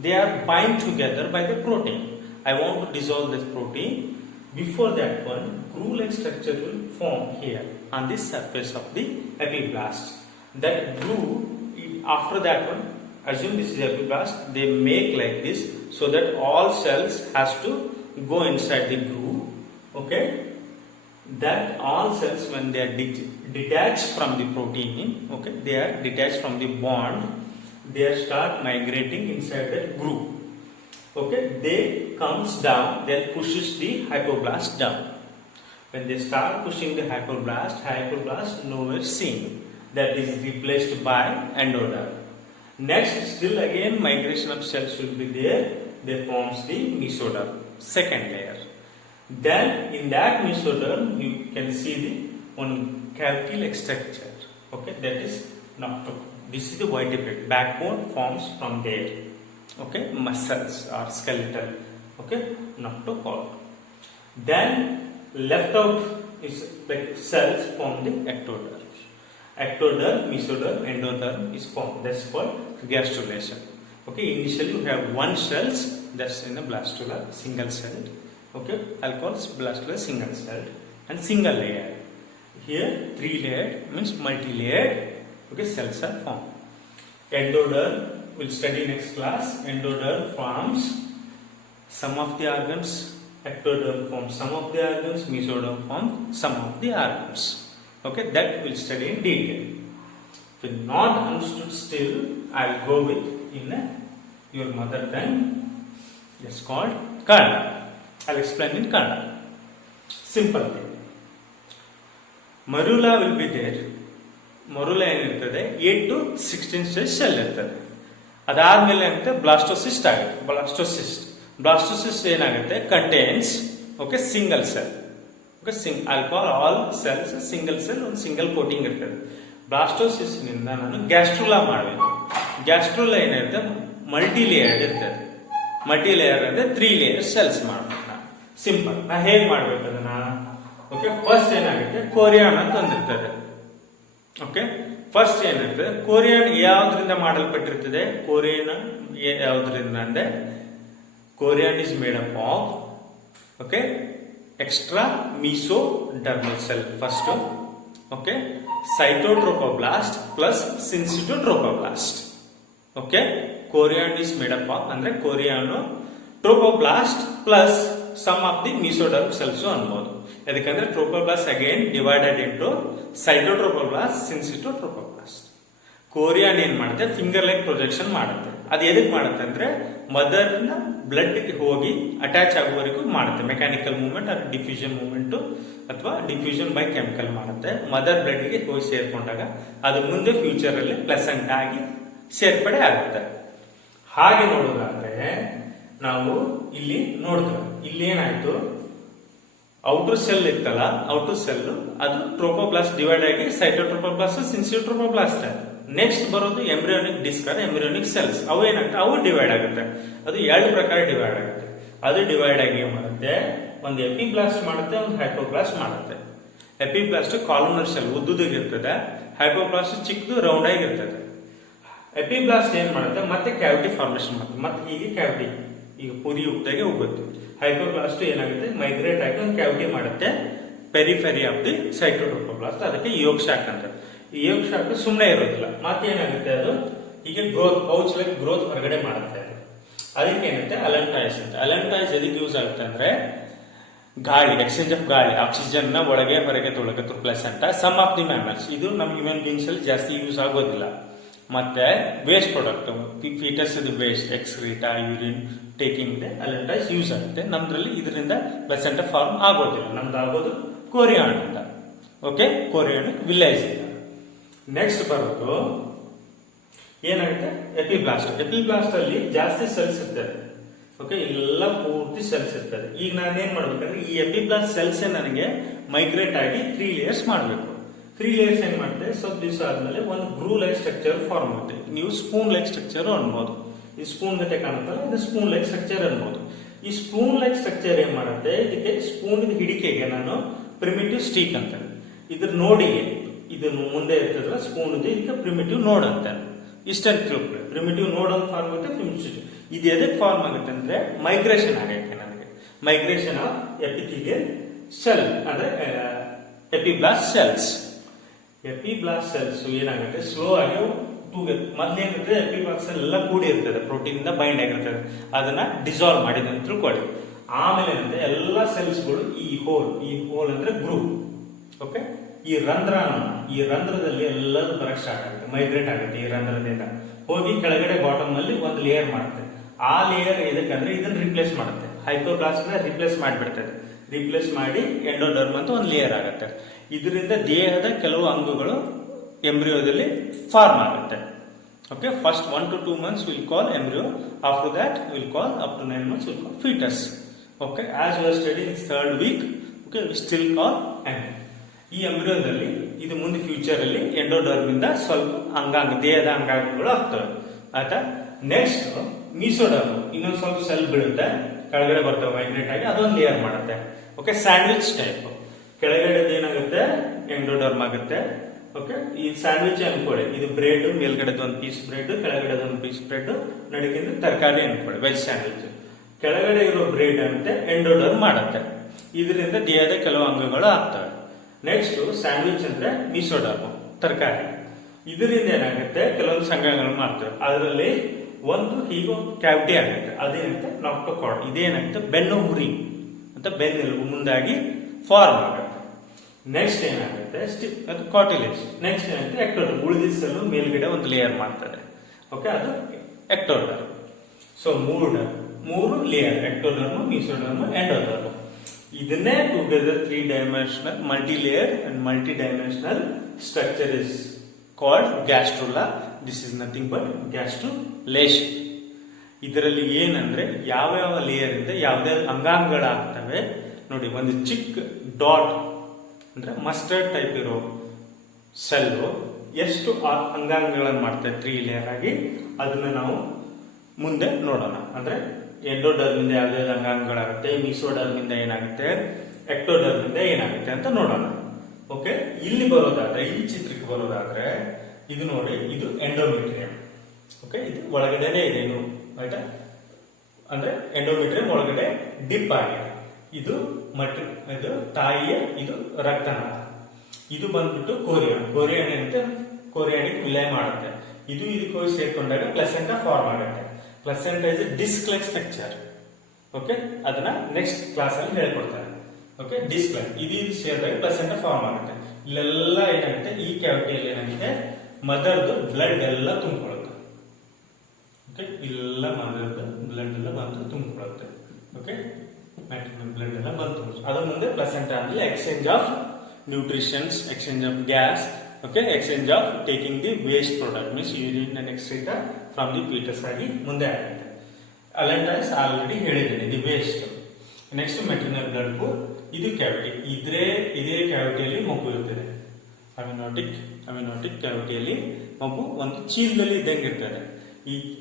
They are bind together by the protein. I want to dissolve this protein. Before that one, glue-like structure will form here on the surface of the epiblast. That glue, after that one, assume this is epiblast, they make like this, so that all cells has to go inside the groove. Okay, that all cells, when they are detached from the protein, okay, they are detached from the bond, they start migrating inside the groove. Okay, they comes down, then pushes the hypoblast down. When they start pushing the hypoblast nowhere seen. That is replaced by endoderm. Next, still again migration of cells will be there. They forms the mesoderm, second layer. Then in that mesoderm you can see the one cavity-like structure. Okay, that is noctocon. This is the vertebrate. Backbone forms from there. Okay, muscles or skeletal. Okay, noctocon. Then left out is like cells from the ectoderm. Ectoderm, mesoderm, endoderm is formed. That's called gastrulation. Okay, initially you have one cells, that's in a blastula, single cell. Okay, I'll call blastula single cell and single layer. Here 3 layered means multi-layered. Okay, cells are formed. Endoderm, we'll study next class. Endoderm forms some of the organs. Ectoderm forms some of the organs. Mesoderm forms some of the organs. Okay, that we'll study in detail. If not understood still, I'll go with in your mother tongue. It's called Kannada. I'll explain in Kannada. Simple thing. Marula will be there. Marula ಏನಿರ್ತದೆ 8 to 16 stage cell ಇರ್ತದೆ. ಅದಾದ್ಮೇಲೆ ಏನಾಗುತ್ತೆ blastocyst ಆಗುತ್ತೆ. Blastocyst ಏನಾಗುತ್ತೆ contains okay single cell. Okay, I'll call all cells single cell ಒಂದು single coating ಇರ್ತದೆ. Blastocyst ನಿಂದ ನಾನು ಗ್ಯಾಸ್ಟ್ರುಲಾ ಮಾಡಬೇಕು. ಗ್ಯಾಸ್ಟ್ರುಲಾ ಏನಿರುತ್ತೆ ಮಲ್ಟಿ ಲೇಯರ್ಡ್ ಇರ್ತದೆ. ಮಲ್ಟಿ ಲೇಯರ್ ಅಂದ್ರೆ 3 ಲೇಯರ್ ಸೆಲ್ಸ್ ಮಾಡಬೇಕು. ಸಿಂಪಲ್. ನಾ ಹೇಗೆ ಮಾಡಬೇಕು ಅದನ್ನ? ಓಕೆ, ಫಸ್ಟ್ ಏನಾಗುತ್ತೆ ಕೋರಿಯಾನ್ ಅಂತ ಒಂದಿರ್ತದೆ. ಓಕೆ, ಫಸ್ಟ್ ಏನಿರ್ತದೆ ಕೋರಿಯಾನ್ ಯಾವ್ದ್ರಿಂದ ಮಾಡಲ್ಪಟ್ಟಿರ್ತದೆ? ಕೋರಿಯಾನ್ ಯಾವ್ದ್ರಿಂದ ಅಂದ್ರೆ chorion is made up of okay extra mesodermal cell first. Okay, cytotrophoblast plus syncytotrophoblast. Okay, chorion is made up of andre chorion trophoblast plus some of the mesoderm cells anbodu. Edikandre trophoblast again divided into cytotrophoblast, syncytotrophoblast. Chorion ಏನು ಮಾಡುತ್ತೆ finger like projection ಮಾಡುತ್ತೆ. ಅದು ಎದಕ್ಕೆ ಮಾಡುತ್ತೆ ಅಂದ್ರೆ mother ನ blood ಗೆ ಹೋಗಿ ಅಟ್ಯಾಚ್ ಆಗುವವರೆಗೂ ಮಾಡುತ್ತೆ. ಮೆಕ್ಯಾನಿಕಲ್ ಮೂವ್ಮೆಂಟ್ ಅಥವಾ ಡಿಫ್ಯೂಷನ್ ಮೂವ್ಮೆಂಟ್ ಅಥವಾ ಡಿಫ್ಯೂಷನ್ ಬೈ ಕೆಮಿಕಲ್ ಮಾಡುತ್ತೆ. ಮದರ್ ಬ್ಲಡ್ ಗೆ ಹೋಗಿ ಸೇರ್ಕೊಂಡಾಗ ಅದು ಮುಂದೆ ಫ್ಯೂಚರ್ ಅಲ್ಲಿ ಪ್ಲೆಸೆಂಟ್ ಆಗಿ ಸೇರ್ಪಡೆ ಆಗುತ್ತೆ. ಹಾಗೆ ನೋಡೋದಾದ್ರೆ ನಾವು ಇಲ್ಲಿ ನೋಡ್ತೇವೆ, ಇಲ್ಲಿ ಏನಾಯ್ತು ಔಟರ್ ಸೆಲ್ ಇತ್ತಲ್ಲ, ಔಟರ್ ಸೆಲ್ ಅದು ಟ್ರೋಪೋಬ್ಲಾಸ್ಟ್ ಡಿವೈಡ್ ಆಗಿ ಸೈಟೋಟ್ರೋಪೋಬ್ಲಾಸ್ಟ್, ಸಿನ್ಸಿಯೋಟ್ರೋಪೋಬ್ಲಾಸ್ಟ್. ನೆಕ್ಸ್ಟ್ ಬರೋದು ಎಂಬ್ರಿಯೋನಿಕ್ ಡಿಸ್ಕ್ ಎಂಬ್ರಿಯೋನಿಕ್ ಸೆಲ್ಸ್. ಅವು ಏನಾಗುತ್ತೆ, ಅವು ಡಿವೈಡ್ ಆಗುತ್ತೆ. ಅದು 2 ಪ್ರಕಾರ ಡಿವೈಡ್ ಆಗುತ್ತೆ. ಅದು ಡಿವೈಡ್ ಆಗಿ ಏನ್ ಮಾಡುತ್ತೆ, ಒಂದು ಎಪಿಬ್ಲಾಸ್ಟ್ ಮಾಡುತ್ತೆ, ಒಂದು ಹೈಪೋಬ್ಲಾಸ್ಟ್ ಮಾಡುತ್ತೆ. ಎಪಿಬ್ಲಾಸ್ಟ್ ಕಾಲಮ್ನರ್ ಸೆಲ್ ಉದ್ದುದಿಗಿರ್ತದೆ, ಹೈಪೋಬ್ಲಾಸ್ಟ್ ಚಿಕ್ಕದು ರೌಂಡ್ ಆಗಿರ್ತದೆ. ಎಪಿಬ್ಲಾಸ್ಟ್ ಏನ್ ಮಾಡುತ್ತೆ, ಮತ್ತೆ ಕ್ಯಾವಿಟಿ ಫಾರ್ಮೇಶನ್ ಮಾಡುತ್ತೆ, ಮತ್ತೆ ಹೀಗೆ ಕ್ಯಾವಿಟಿ ಈಗ ಪುರಿ ಉದ್ದಾಗೆ ಹೋಗುತ್ತೆ. ಹೈಪೋಬ್ಲಾಸ್ಟ್ ಏನಾಗುತ್ತೆ, ಮೈಗ್ರೇಟ್ ಆಗಿ ಒಂದು ಕ್ಯಾವಿಟಿ ಮಾಡುತ್ತೆ ಪೆರಿಫೆರಿ ಆಫ್ ದಿ ಸೈಟೋಟ್ರೋಪೋಬ್ಲಾಸ್ಟ್. ಅದಕ್ಕೆ ಯೋಗ್ ಶಾಕ್ ಅಂತ. ಈ ಯೋಗ್ ಶಾಕ್ ಸುಮ್ಮನೆ ಇರೋದಿಲ್ಲ, ಮತ್ತೇನಾಗುತ್ತೆ ಅದು ಹೀಗೆ ಗ್ರೋತ್ ಪೌಚ್ ಲೈಕ್ ಗ್ರೋತ್ ಹೊರಗಡೆ ಮಾಡುತ್ತೆ. ಅದಕ್ಕೆ ಏನಾಗುತ್ತೆ ಅಲಂಟಾಯ್ಸ್ ಅಂತ. ಅಲಂಟಾಯ್ಸ್ ಎದಕ್ಕೆ ಯೂಸ್ ಆಗುತ್ತೆ ಅಂದ್ರೆ ಗಾಳಿ, ಎಕ್ಸ್ಚೇಂಜ್ ಆಫ್ ಗಾಳಿ, ಆಕ್ಸಿಜನ್ ನ ಒಳಗೆ ಹೊರಗೆ ತೊಳಗತ್ತು placenta. Some of the mammals, ಇದು ನಮ್ ಹ್ಯೂಮನ್ ಬೀಯಿಂಗ್ಸ್ ಅಲ್ಲಿ ಜಾಸ್ತಿ ಯೂಸ್ ಆಗೋದಿಲ್ಲ. ಮತ್ತೆ waste product, foetus waste, excreta, urine taking ಇದೆ ಅಲೆಂಟೈಸ್ ಯೂಸ್ ಆಗುತ್ತೆ. ನಮ್ದ್ರಲ್ಲಿ ಇದರಿಂದ ಪ್ಲೆಸೆಂಟಾ ಫಾರ್ಮ್ ಆಗೋದಿಲ್ಲ. ನಮ್ದು ಆಗೋದು chorion. Okay, chorionic villi. Next ಬರೋದು ಏನಾಗುತ್ತೆ, ಎಪಿಬ್ಲಾಸ್ಟ್. ಎಪಿಬ್ಲಾಸ್ಟ್ ಅಲ್ಲಿ ಜಾಸ್ತಿ ಸೆಲ್ಸ್ ಇರ್ತದೆ. ಓಕೆ, ಇಲ್ಲೆಲ್ಲ ಪೂರ್ತಿ ಸೆಲ್ಸ್ ಇರ್ತದೆ. ಈಗ ನಾನೇನ್ ಮಾಡ್ಬೇಕಂದ್ರೆ ಈ ಎಪಿಬ್ಲಾಸ್ಟ್ ಸೆಲ್ಸ್ ನನಗೆ ಮೈಗ್ರೇಟ್ ಆಗಿ 3 ಲೇಯರ್ಸ್ ಮಾಡಬೇಕು. 3 ಲೇಯರ್ಸ್ ಏನ್ ಮಾಡುತ್ತೆ, ಸ್ವಲ್ಪ ದಿವಸ ಆದ್ಮೇಲೆ ಒಂದು ಗ್ರೂ ಲೈಕ್ ಸ್ಟ್ರಕ್ಚರ್ ಫಾರ್ಮ್ ಆಗುತ್ತೆ. ನೀವು ಸ್ಪೂನ್ ಲೈಕ್ ಸ್ಟ್ರಕ್ಚರ್ ಅನ್ಬೋದು. ಈ ಸ್ಪೂನ್ ಗತೆ ಕಾಣುತ್ತಲ್ಲ, ಇದು ಸ್ಪೂನ್ ಲೈಕ್ ಸ್ಟ್ರಕ್ಚರ್ ಅನ್ಬೋದು. ಈ ಸ್ಪೂನ್ ಲೈಕ್ ಸ್ಟ್ರಕ್ಚರ್ ಏನ್ ಮಾಡುತ್ತೆ, ಇದಕ್ಕೆ ಸ್ಪೂನ್ ಹಿಡಿಕೆಗೆ ನಾನು ಪ್ರಿಮಿಟಿವ್ ಸ್ಟೀಕ್ ಅಂತ, ಇದ್ರ ನೋಡಿಗೆ ಇದು ಮುಂದೆ ಇರ್ತದಲ್ಲ ಸ್ಪೂನ್ ಇದೆ, ಇದಕ್ಕೆ ಪ್ರಿಮಿಟಿವ್ ನೋಡ್ ಅಂತ. ಇಷ್ಟನ್ನು ತಿಳ್ಕೊಳ್ಳಿ. ಪ್ರಿಮಿಟಿವ್ ನೋಡ್ ಅಂತ ಫಾರ್ಮ್ ಆಗುತ್ತೆ, ಪ್ರಿಮಿಟಿವ್. ಇದು ಎದಕ್ಕೆ ಫಾರ್ಮ್ ಆಗುತ್ತೆ ಅಂದ್ರೆ ಮೈಗ್ರೇಷನ್ ಆಗೈತೆ ನನಗೆ. ಮೈಗ್ರೇಷನ್ ಆಫ್ ಎಪಿಥೀಲಿಯಲ್ ಸೆಲ್ ಅಂದ್ರೆ ಎಪಿಬ್ಲಾಸ್ಟ್ ಸೆಲ್ಸ್. ಎಪಿಬ್ಲಾಸ್ಟ್ ಸೆಲ್ಸ್ ಏನಾಗುತ್ತೆ, ಸ್ಲೋ ಆಗಿ ಮೊದ್ಲೇನಿರ್ತದೆ, ಎಪಿಬ್ಲಾಸ್ಟ್ ಸೆಲ್ ಎಲ್ಲ ಕೂಡಿ ಇರ್ತದೆ, ಪ್ರೋಟೀನ್ ಇಂದ ಬೈಂಡ್ ಆಗಿರ್ತದೆ. ಅದನ್ನ ಡಿಸಾಲ್ವ್ ಮಾಡಿದ ತಿಳ್ಕೊಳ್ಳಿ. ಆಮೇಲೆ ಏನಂದ್ರೆ ಎಲ್ಲ ಸೆಲ್ಸ್ಗಳು ಈ ಹೋಲ್ ಅಂದ್ರೆ ಗ್ರೂಪ್. ಓಕೆ, ಈ ರಂಧ್ರದಲ್ಲಿ ಎಲ್ಲರೂ ಬರಕ್ ಸ್ಟಾರ್ಟ್ ಆಗುತ್ತೆ, ಮೈಗ್ರೇಟ್ ಆಗುತ್ತೆ. ಈ ರಂಧ್ರದಿಂದ ಹೋಗಿ ಕೆಳಗಡೆ ಬಾಟಮ್ ಅಲ್ಲಿ ಒಂದು ಲೇಯರ್ ಮಾಡುತ್ತೆ. ಆ ಲೇಯರ್ ಇದಕ್ಕಂದ್ರೆ ಇದನ್ನ ರಿಪ್ಲೇಸ್ ಮಾಡುತ್ತೆ. ಹೈಪೋಬ್ಲಾಸ್ಟ್ ರಿಪ್ಲೇಸ್ ಮಾಡಿಬಿಡ್ತದೆ. ರಿಪ್ಲೇಸ್ ಮಾಡಿ ಎಂಡೋಡರ್ಮ್ ಅಂತ ಒಂದು ಲೇಯರ್ ಆಗುತ್ತೆ. ಇದರಿಂದ ದೇಹದ ಕೆಲವು ಅಂಗಗಳು ಎಂಬ್ರಿಯೋದಲ್ಲಿ ಫಾರ್ಮ್ ಆಗುತ್ತೆ. Okay, first 1 to 2 months will call embryo. After that will call up to 9 months will call foetus. Okay, as we are studying 3rd week, okay, we still call embryo. ಈ ಎಂಬ್ರಿಯೋದಲ್ಲಿ ಇದು ಮುಂದೆ ಫ್ಯೂಚರ್ ಅಲ್ಲಿ endoderm ಇಂದ ಸ್ವಲ್ಪ ದೇಹದ ಅಂಗಾಂಗಗಳು ಆಗ್ತವೆ. ಆಯ್ತಾ. ನೆಕ್ಸ್ಟ್ ಮೀಸೋಡರ್ಮ್, ಇನ್ನೊಂದು ಸ್ವಲ್ಪ ಸೆಲ್ ಬೀಳುತ್ತೆ, ಕೆಳಗಡೆ ಬರ್ತವೆ ಮೈಗ್ರೇಟ್ ಆಗಿ, ಅದೊಂದು ಲೇಯರ್ ಮಾಡುತ್ತೆ. Okay, sandwich type. ಕೆಳಗಡೆ ಏನಾಗುತ್ತೆ, ಎಂಡೋಡರ್ಮ್ ಆಗುತ್ತೆ. ಓಕೆ, ಈ ಸ್ಯಾಂಡ್ವಿಚ್ ಅನ್ಕೊಳ್ಳಿ, ಇದು ಬ್ರೆಡ್, ಮೇಲ್ಗಡೆ ಒಂದು ಪೀಸ್ ಬ್ರೆಡ್, ಕೆಳಗಡೆ ಒಂದು ಪೀಸ್ ಬ್ರೆಡ್, ನಡುಕಿಂದ ತರಕಾರಿ ಅನ್ಕೊಳ್ಳಿ, ವೆಜ್ ಸ್ಯಾಂಡ್ವಿಚ್. ಕೆಳಗಡೆ ಇರೋ ಬ್ರೆಡ್ ಅಂತ ಎಂಡೋಡರ್ಮ್ ಮಾಡುತ್ತೆ. ಇದರಿಂದ ದೇಹದ ಕೆಲವು ಅಂಗಗಳು ಆಗ್ತವೆ. ನೆಕ್ಸ್ಟ್ ಸ್ಯಾಂಡ್ವಿಚ್ ಅಂದ್ರೆ ಮೀಸೋಡರ್ಮ್, ತರಕಾರಿ. ಇದರಿಂದ ಏನಾಗುತ್ತೆ, ಕೆಲವೊಂದು ಸಂಘಗಳು ಮಾಡ್ತವೆ. ಅದರಲ್ಲಿ ಒಂದು ಹೀಗೋ ಕ್ಯಾವಿಟಿ ಆಗುತ್ತೆ, ಅದೇನಂತೆ ನಾಕ್ಟೋಕಾರ್ಡ್. ಇದೇನಾಗುತ್ತೆ, ಬೆನ್ನು ಹುರಿ ಅಂತ ಬೆನ್ನೆಲುಬು ಮುಂದಾಗಿ ಫಾರ್ಮ್ ಆಗುತ್ತೆ. ನೆಕ್ಸ್ಟ್ ಏನಾಗುತ್ತೆ, ಅದು ಕಾರ್ಟಿಲೇಜ್. ನೆಕ್ಸ್ಟ್ ಏನಾಗುತ್ತೆ, ಎಕ್ಟೋಡರ್ಮ್. ಉಳಿದಿದ್ದ ಸೆಲ್ ಮೇಲ್ಗಡೆ ಒಂದು ಲೇಯರ್ ಮಾಡ್ತದೆ. ಓಕೆ, ಅದು ಎಕ್ಟೋಡರ್ಮ್. ಸೊ ಮೂರು ಲೇಯರ್, ಎಕ್ಟೋಡರ್ಮ್, ಮೀಸೋಡರ್ಮ್, ಎಂಡೋಡರ್ಮ್. ಇದನ್ನೇ together 3-dimensional multi-layer and multi-dimensional structure is called gastrula. This is nothing but gastrulation. ಇದರಲ್ಲಿ ಏನಂದ್ರೆ ಯಾವ ಲೇಯರ್ ಇಂದ ಯಾವುದೇ ಅಂಗಾಂಗಗಳಾಗ್ತವೆ ನೋಡಿ. ಒಂದು ಚಿಕ್ಕ ಡಾಟ್ ಅಂದ್ರೆ ಮಸ್ಟರ್ಡ್ ಟೈಪ್ ಇರೋ ಸೆಲ್ ಎಷ್ಟು ಅಂಗಾಂಗಗಳನ್ನು ಮಾಡ್ತವೆ 3 ಲೇಯರ್ ಆಗಿ, ಅದನ್ನ ನಾವು ಮುಂದೆ ನೋಡೋಣ. ಅಂದ್ರೆ ಎಂಡೋಡರ್ಮ್ ಇಂದ ಯಾವುದೇ ಅಂಗಾಂಗಗಳಾಗುತ್ತೆ, ಮೀಸೋಡರ್ಮ್ ಇಂದ ಏನಾಗುತ್ತೆ, ಎಕ್ಟೋಡರ್ಮ್ ಇಂದ ಏನಾಗುತ್ತೆ ಅಂತ ನೋಡೋಣ. ಓಕೆ, ಇಲ್ಲಿ ಬರೋದಾದ್ರೆ, ಈ ಚಿತ್ರಕ್ಕೆ ಬರೋದಾದ್ರೆ ಇದು ನೋಡಿ, ಇದು ಎಂಡೋಮೆಟ್ರಿಯಂ. ಓಕೆ, ಇದು ಒಳಗಡೆನೆ ಇದೆ ಇನ್ನು, ಆಯ್ತಾ. ಅಂದ್ರೆ ಎಂಡೋಮೆಟ್ರಿಯಂ ಒಳಗಡೆ ಡಿಪ್ ಆಗಿದೆ. ಇದು ಇದು ತಾಯಿಯ, ಇದು ರಕ್ತನಾಳ. ಇದು ಬಂದ್ಬಿಟ್ಟು ಕೋರಿಯಾನ್ ಏನಂತೆ, ಕೋರಿಯಾನಿಕ್ ವಿಲಯ ಮಾಡುತ್ತೆ. ಇದು ಇದಕ್ಕೆ ಹೋಗಿ ಸೇರ್ಕೊಂಡಾಗ ಪ್ಲೆಸೆಂಟಾ ಫಾರ್ಮ್ ಆಗುತ್ತೆ. Placenta is a disc like structure. Okay, ಅದನ್ನ ನೆಕ್ಸ್ಟ್ ಕ್ಲಾಸ್ ಅಲ್ಲಿ ಹೇಳ್ಕೊಡ್ತಾರೆ. ಓಕೆ, ಡಿಸ್ಕ್ ಲೈಕ್ ಇದು ಸೇರಿದಾಗ ಪ್ಲೆಸೆಂಟಾ ಫಾರ್ಮ್ ಆಗುತ್ತೆ. ಇಲ್ಲೆಲ್ಲ ಏನಾಗುತ್ತೆ, ಈ ಕ್ಯಾವಿಟಿಯಲ್ಲಿ ಏನಾಗುತ್ತೆ, ಮದರ್ದು ಬ್ಲಡ್ ಎಲ್ಲ ತುಂಬಿಕೊಳ್ಳುತ್ತೆ. ಓಕೆ, ಇಲ್ಲೆಲ್ಲ ಮದರ್ದು ಬ್ಲಡ್ ಎಲ್ಲ ಬಂದು ತುಂಬಿಕೊಳ್ಳುತ್ತೆ. ಓಕೆ, ಮ್ಯಾಟ್ರಿನಲ್ ಬ್ಲಡ್ ಎಲ್ಲ ಬಂದು ಅದ್ರ ಮುಂದೆ ಪ್ಲೆಸೆಂಟಾ ಅಂದ್ರೆ exchange of nutritions, exchange of gas. Okay, exchange of taking the waste product means urine and excreta from the foetus ಆಗಿ ಮುಂದೆ ಆಗುತ್ತೆ. ಅಲೆಂಟೈಸ್ ಆಲ್ರೆಡಿ ಹೇಳಿದ್ದೀನಿ, the waste. Next maternal blood pool, ಇದು ಕ್ಯಾವಿಟಿ. ಇದೇ ಕ್ಯಾವಿಟಿಯಲ್ಲಿ ಮಗು ಇರ್ತದೆ. ಅಮಿನೋಟಿಕ್ ಕ್ಯಾವಿಟಿಯಲ್ಲಿ ಮಗು ಒಂದು ಚೀಲದಲ್ಲಿ ಇದ್ದಂಗೆ ಇರ್ತದೆ.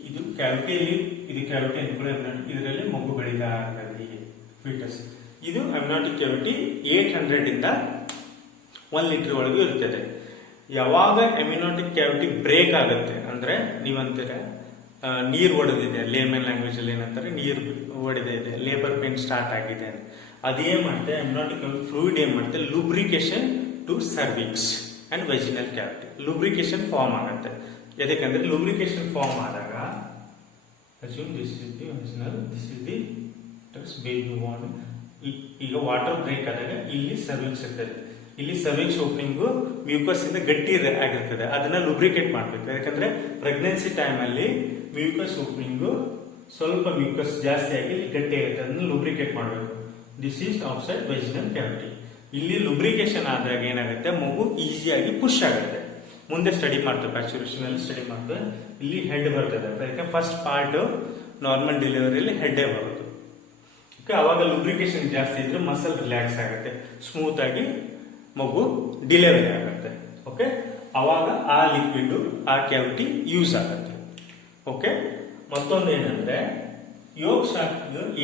ಇದು ಕ್ಯಾವಿಟಿಯಲ್ಲಿ, ಇದು ಕ್ಯಾವಿಟಿ ಇದರಲ್ಲಿ ಮಗು ಬೆಳೀತಾ ಇರ್ತದೆ, ಹೀಗೆ ಫೀಟಸ್. ಇದು ಅಮಿನೋಟಿಕ್ ಕ್ಯಾವಿಟಿ 800 ಇಂದ 1 ಲೀಟರ್ ಒಳಗೂ ಇರ್ತದೆ. ಯಾವಾಗ ಅಮಿನೋಟಿಕ್ ಕ್ಯಾವಿಟಿ ಬ್ರೇಕ್ ಆಗುತ್ತೆ ಅಂದ್ರೆ ನೀವಂತೀರ ನೀರು ಒಡೆದಿದೆ, ಲೇಮನ್ ಲ್ಯಾಂಗ್ವೇಜ್ ಅಲ್ಲಿ ಏನಂತಾರೆ, ನೀರು ಒಡೆದಿದೆ, ಲೇಬರ್ ಪೇನ್ ಸ್ಟಾರ್ಟ್ ಆಗಿದೆ. ಅದೇನ್ ಮಾಡುತ್ತೆ, ಅಮಿನೋಟಿಕ್ ಫ್ಲೂಯಿಡ್ ಏನ್ ಮಾಡುತ್ತೆ, lubrication to cervix and vaginal cavity. Lubrication form ಆಗುತ್ತೆ. ಯಾಕಂದ್ರೆ ಲೂಬ್ರಿಕೇಶನ್ ಫಾರ್ಮ್ ಆದಾಗ ಈಗ ವಾಟರ್ ಬ್ರೇಕ್ ಆದಾಗ ಇಲ್ಲಿ ಸರ್ವಿಕ್ಸ್ ಇರ್ತದೆ, ಇಲ್ಲಿ ಸರ್ವಿಕ್ಸ್ ಓಪನಿಂಗು ಮ್ಯೂಕಸ್ ಇಂದ ಗಟ್ಟಿ ಆಗಿರ್ತದೆ, ಅದನ್ನ ಲುಬ್ರಿಕೇಟ್ ಮಾಡಬೇಕು. ಯಾಕಂದ್ರೆ ಪ್ರೆಗ್ನೆನ್ಸಿ ಟೈಮ್ ಅಲ್ಲಿ ಮ್ಯೂಕಸ್ ಓಪನಿಂಗು ಸ್ವಲ್ಪ ಮ್ಯೂಕಸ್ ಜಾಸ್ತಿ ಆಗಿ ಗಟ್ಟಿ ಆಗುತ್ತೆ, ಅದನ್ನ ಲುಬ್ರಿಕೇಟ್ ಮಾಡಬೇಕು. This is outside vaginal cavity. ಇಲ್ಲಿ ಲುಬ್ರಿಕೇಶನ್ ಆದಾಗ ಏನಾಗುತ್ತೆ, ಮಗು ಈಸಿಯಾಗಿ ಪುಷ್ ಆಗುತ್ತೆ. ಮುಂದೆ ಸ್ಟಡಿ ಮಾಡ್ತೇವೆ, ಪ್ಯಾಚುರೇಷನ್ ಅಲ್ಲಿ ಸ್ಟಡಿ ಮಾಡ್ತೇವೆ. ಇಲ್ಲಿ ಹೆಡ್ ಬರ್ತದೆ, ಯಾಕೆ ಫಸ್ಟ್ ಪಾರ್ಟ್ ನಾರ್ಮಲ್ ಡೆಲಿವರಿಯಲ್ಲಿ ಹೆಡ್ಡೇ ಬರೋದು. ಓಕೆ, ಅವಾಗ ಲುಬ್ರಿಕೇಶನ್ ಜಾಸ್ತಿ ಇದ್ರೆ ಮಸಲ್ ರಿಲ್ಯಾಕ್ಸ್ ಆಗುತ್ತೆ, ಸ್ಮೂತ್ ಆಗಿ ಮಗು ಡಿಲಿವರಿ ಆಗುತ್ತೆ. ಓಕೆ, ಅವಾಗ ಆ ಲಿಕ್ವಿಡ್ ಆ ಕ್ಯಾವಿಟಿ ಯೂಸ್ ಆಗುತ್ತೆ. ಓಕೆ, ಮತ್ತೊಂದು ಏನಂದ್ರೆ ಯೋಗ ಶಾಖ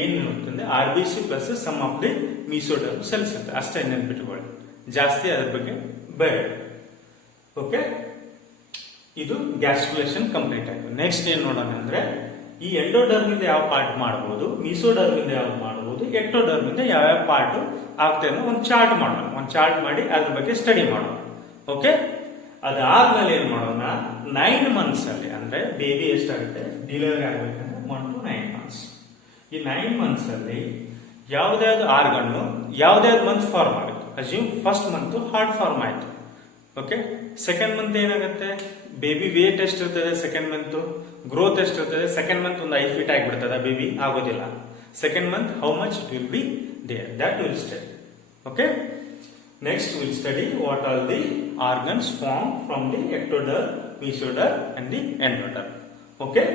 ಏನಿರುತ್ತದೆ, RBC plus some of the mesoderm cells ಅಂತ ಅಷ್ಟೇ ನೆನ್ಪಿಟ್ಕೊಳ್ಳಿ, ಜಾಸ್ತಿ ಅದ್ರ ಬಗ್ಗೆ ಬೇಡ. ಓಕೆ, ಇದು ಗ್ಯಾಸ್ಟ್ರುಲೇಷನ್ ಕಂಪ್ಲೀಟ್ ಆಯ್ತು. ನೆಕ್ಸ್ಟ್ ಏನ್ ನೋಡೋಣ ಅಂದ್ರೆ ಈ ಎಂಡೋಡರ್ಮ್ ಇಂದ ಯಾವ ಪಾರ್ಟ್ ಮಾಡಬಹುದು, ಮೀಸೋಡರ್ಮ್ ಇಂದ ಯಾವ ಮಾಡಬಹುದು, ಎಕ್ಟೋಡರ್ಮ್ ಇಂದ ಯಾವ ಪಾರ್ಟ್ ಆಗ್ತದೆ ಅನ್ನೋ ಒಂದು ಚಾರ್ಟ್ ಮಾಡೋಣ. ಒಂದು ಚಾರ್ಟ್ ಮಾಡಿ ಅದ್ರ ಬಗ್ಗೆ ಸ್ಟಡಿ ಮಾಡೋಣ. ಓಕೆ, ಅದಾದ್ಮೇಲೆ ಏನ್ ಮಾಡೋಣ, 9 months ಅಲ್ಲಿ ಅಂದ್ರೆ ಬೇಬಿ ಎಷ್ಟಾಗುತ್ತೆ ಡೆಲಿವರಿ ಆಗ್ಬೇಕಂದ್ರೆ 1 to 9 months. ಈ 9 months ಅಲ್ಲಿ ಯಾವ್ದಾವ್ದು ಆರ್ಗನ್ ಯಾವ್ದಾವ್ದು ಮಂತ್ ಫಾರ್ಮ್ ಆಗುತ್ತೆ. Assume first month heart form ಆಯ್ತು. ಓಕೆ, ಸೆಕೆಂಡ್ ಮಂತ್ ಏನಾಗುತ್ತೆ, ಬೇಬಿ ವೇಟ್ ಎಷ್ಟಿರ್ತದೆ, ಸೆಕೆಂಡ್ ಮಂತ್ ಗ್ರೋತ್ ಎಷ್ಟಿರ್ತದೆ, ಸೆಕೆಂಡ್ ಮಂತ್ ಒಂದು 5 feet ಆಗಿಬಿಡ್ತದೆ, ಬೇಬಿ ಆಗೋದಿಲ್ಲ. Second month how much it will be there, that will study. Okay, next will study what are the organs form from the ectoderm, mesoderm and the endoderm. Okay,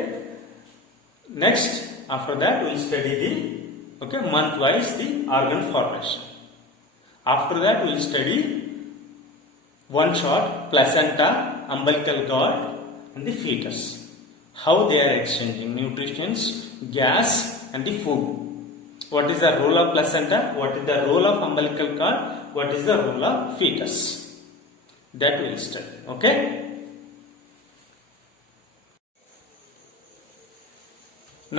next after that we'll study the month wise the organ formation. After that we'll study one shot placenta, umbilical cord and the fetus, how they are exchanging nutrients, gas and the food. What is the role of placenta, what is the role of umbilical cord, what is the role of fetus, that we'll study. Okay,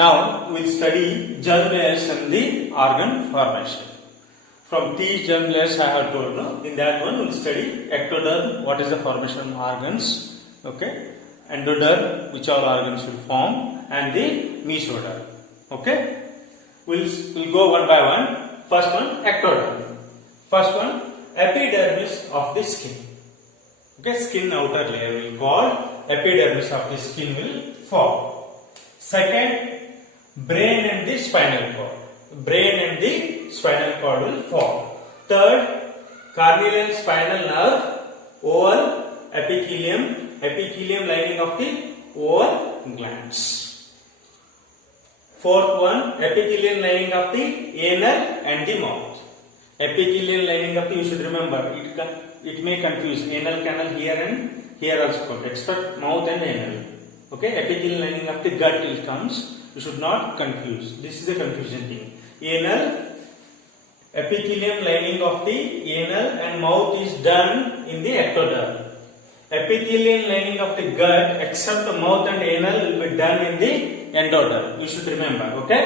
now we'll study germ layers and the organ formation. From these germ layers I have told, no? In that one we'll study ectoderm, what is the formation of organs, okay, endoderm, which all organs will form, and the mesoderm. Okay, we'll go one by one. First one, ectoderm. First one, epidermis of the skin. Okay, skin outer layer will call epidermis of the skin will form. Second, brain and the spinal cord. Brain and the spinal cord will form. Third, carnelian spinal nerve, oval epithelium, epithelium lining of the oval glands. Fourth one, epithelium lining of the anal and the mouth. Epithelium lining of the, you should remember, it may confuse anal canal here and here also, except mouth and anal. Okay, epithelium lining of the gut it comes, you should not confuse. This is a confusion thing. Anal, epithelium lining of the anal and mouth is done in the ectoderm. Epithelium lining of the gut except the mouth and anal will be done in the endoderm. You should remember. Okay.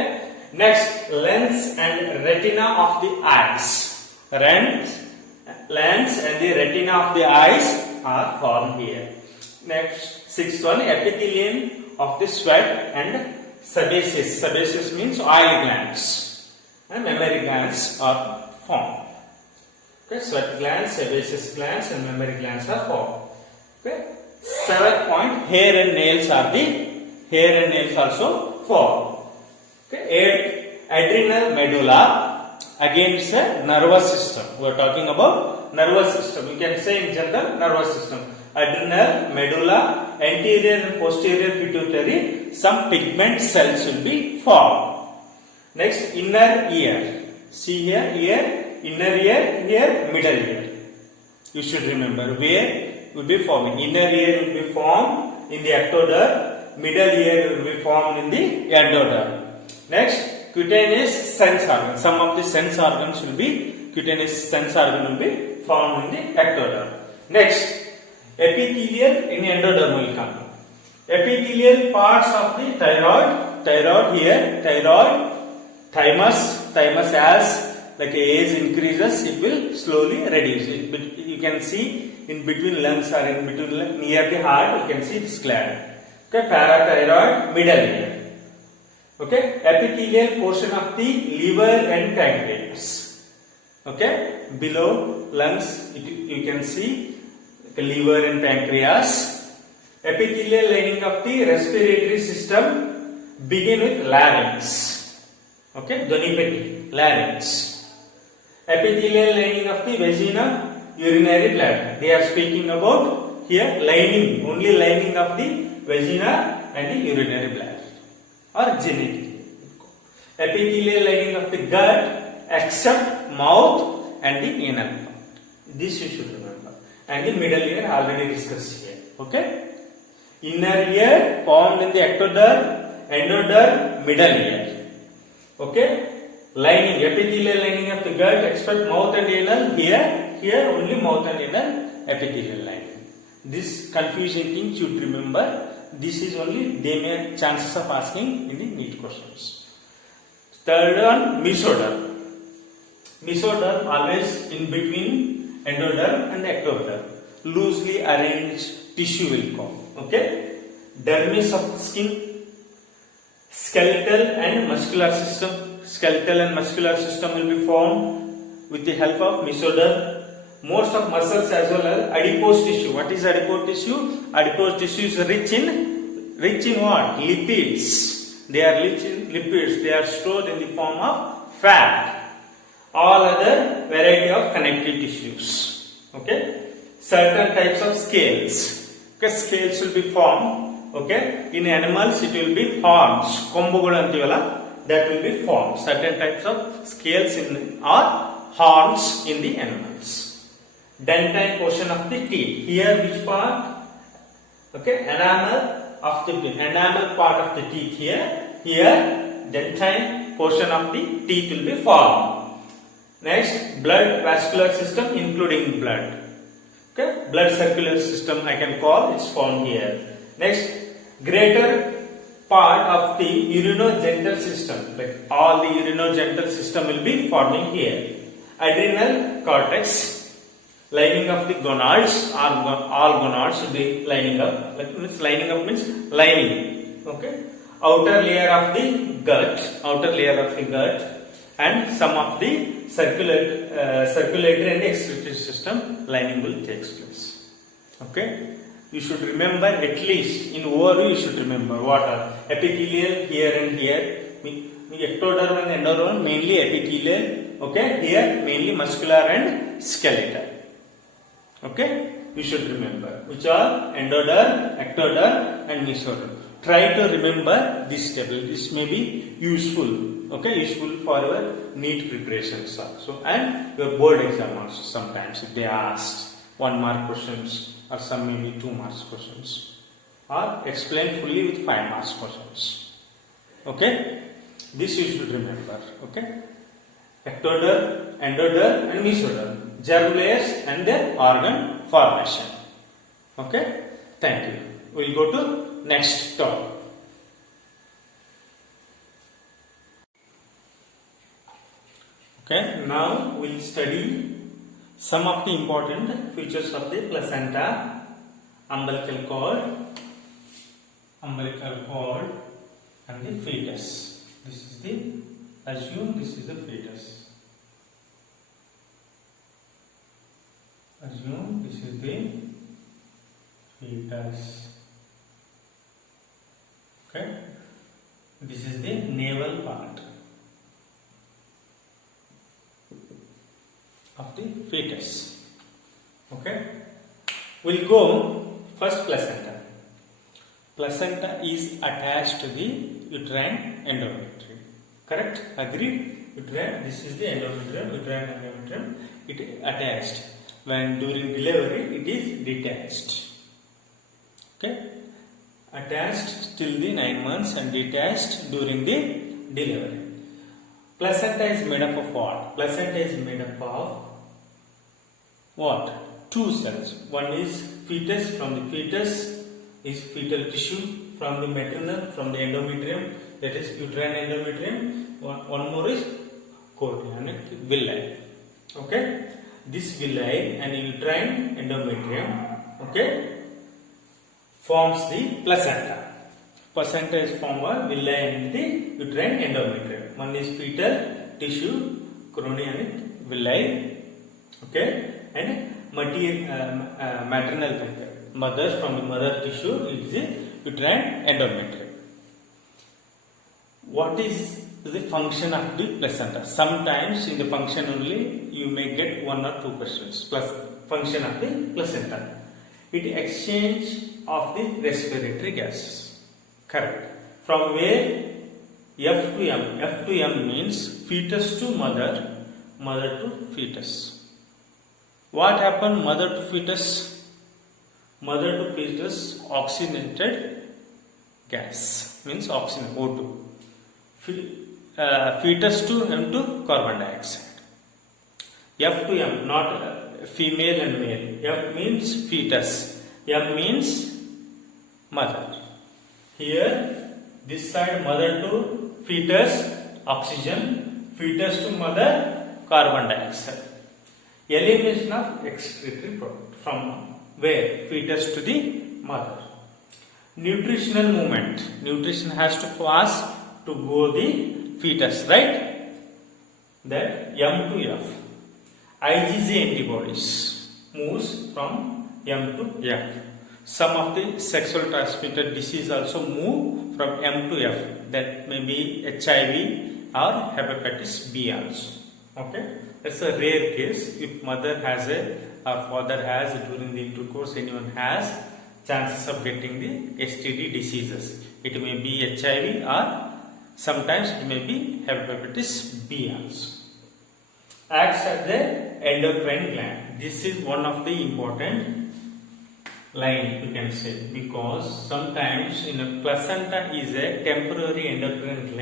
Next, lens and retina of the eyes. Lens and the retina of the eyes are formed here. Next, sixth one, epithelium of the sweat and sebaceous. Sebaceous means oil glands. And mammary glands are formed. Okay, sweat glands, sebaceous glands and mammary glands are formed. Okay, seventh point, hair and nails also formed. Okay, eighth, adrenal medulla. Again, it's a nervous system. We are talking about nervous system. You can say in general nervous system. Adrenal medulla, anterior and posterior pituitary, some pigment cells will be formed. Next, inner ear. See here, ear, inner ear, here, middle ear. You should remember where will be forming. Inner ear will be formed in the ectoderm, middle ear will be formed in the endoderm. Next, cutaneous sense organs. Some of the sense organs will be, cutaneous sense organ will be formed in the ectoderm. Next, epithelial in endoderm will come. Epithelial parts of the thyroid here, thyroid, thymus as like age increases, it will slowly reduce. You can see in between lungs or in between near the heart, you can see this gland. Okay, parathyroid, middle ear. Okay, epithelial portion of the liver and pancreas. Okay, below lungs you can see the liver and pancreas. Epithelial lining of the respiratory system begin with larynx. Okay, Dhanipati, larynx. Epithelial lining of the vagina, urinary bladder. They are speaking about here lining, only lining of the vagina and the urinary bladder or genital. Epithelial lining of the gut except mouth and the anal part. This you should remember. And the middle ear already discussed here. Okay. Inner ear formed in the ectoderm, endoderm, middle ear. Okay. Lining, epithelial lining of the gut except mouth and anal. Here only mouth and anal epithelial lining. This confusing thing you should remember. This is only they may have chances of asking in the NEET questions. Third one, mesoderm. Mesoderm always in between endoderm and ectoderm. Loosely arranged tissue will come. Okay. Dermis of skin. Skeletal and muscular system. Skeletal and muscular system will be formed with the help of mesoderm. Most of muscles as well as adipose tissue. What is adipose tissue? Adipose tissue is rich in what? Lipids. They are rich in lipids. They are stored in the form of fat. All other variety of connective tissues. Okay. Certain types of scales. Okay. Scales will be formed. Okay. In animals it will be horns. Kombugulu antivala. That will be formed. Certain types of scales are horns in the animals. Dentine portion of the teeth. Here which part? Okay, enamel of the teeth. Enamel part of the teeth here. Here dentine portion of the teeth will be formed. Next, blood vascular system including blood. Okay, blood circular system I can call, it's formed here. Next, greater part of the urinogenital system. Like all the urinogenital system will be forming here. Adrenal cortex. Lining of the gonads, all gonads should be lining up. Like means lining up means lining. Okay. Outer layer of the gut, and some of the circulatory and excretory system lining will take place. Okay. You should remember at least in overview. You should remember what are epithelial here and here. Ectoderm and endoderm mainly epithelial. Okay. Here mainly muscular and skeletal. Okay, you should remember which are endoderm, ectoderm and mesoderm. Try to remember this table. This may be useful. Okay, useful for your NEET preparations also and your board exam also. Sometimes if they asked 1 mark questions or some maybe 2 marks questions or explain fully with 5 marks questions. Okay, this you should remember. Okay, ectoderm, endoderm and mesoderm. Germ layers and their organ formation. Okay, thank you. We will go to next topic. Okay, now we will study some of the important features of the placenta, umbilical cord, and the fetus. Assume this is the fetus. Assume this is the fetus. Okay. This is the navel part of the fetus. Okay. We'll go first placenta. Placenta is attached to the uterine endometrium. Correct? Agreed? Uterine. This is the endometrium. Uterine endometrium. It is attached. When during delivery it is detached. Okay, attached till the 9 months and detached during the delivery. Placenta is made up of what? Placenta is made up of what? 2 cells. One is fetus. From the fetus is fetal tissue. From the maternal, from the endometrium, that is uterine endometrium. One more is chorionic villi. Okay. This villi and uterine endometrium, okay, forms the placenta. Placenta is formed by villi and the uterine endometrium. One is fetal tissue, chorionic villi, Okay, and maternal method. Mother, from the mother tissue is the uterine endometrium. What is the function of the placenta? Sometimes in the function only you may get one or two questions. Plus function of the placenta. It exchange of the respiratory gases. Correct. From where? F to M. F to M means fetus to mother, mother to fetus. What happened mother to fetus? Mother to fetus oxygenated gas means oxygen O2. Fetus to M2 carbon dioxide. F to M, not female and male. F means fetus. M means mother. Here, this side mother to fetus, oxygen. Fetus to mother, carbon dioxide. Elimination of excretory product from where? Fetus to the mother. Nutritional movement. Nutrition has to pass to go the fetus, right? That M to F. IgG antibodies moves from M to F. Some of the sexual transmitted disease also move from M to F. That may be HIV or hepatitis B also. Okay, that's a rare case. If mother has or father has during the intercourse, anyone has chances of getting the STD diseases. It may be HIV or sometimes it may be hepatitis B also. Acts as the endocrine gland. This is one of the important line you can say, because sometimes in a placenta is a temporary endocrine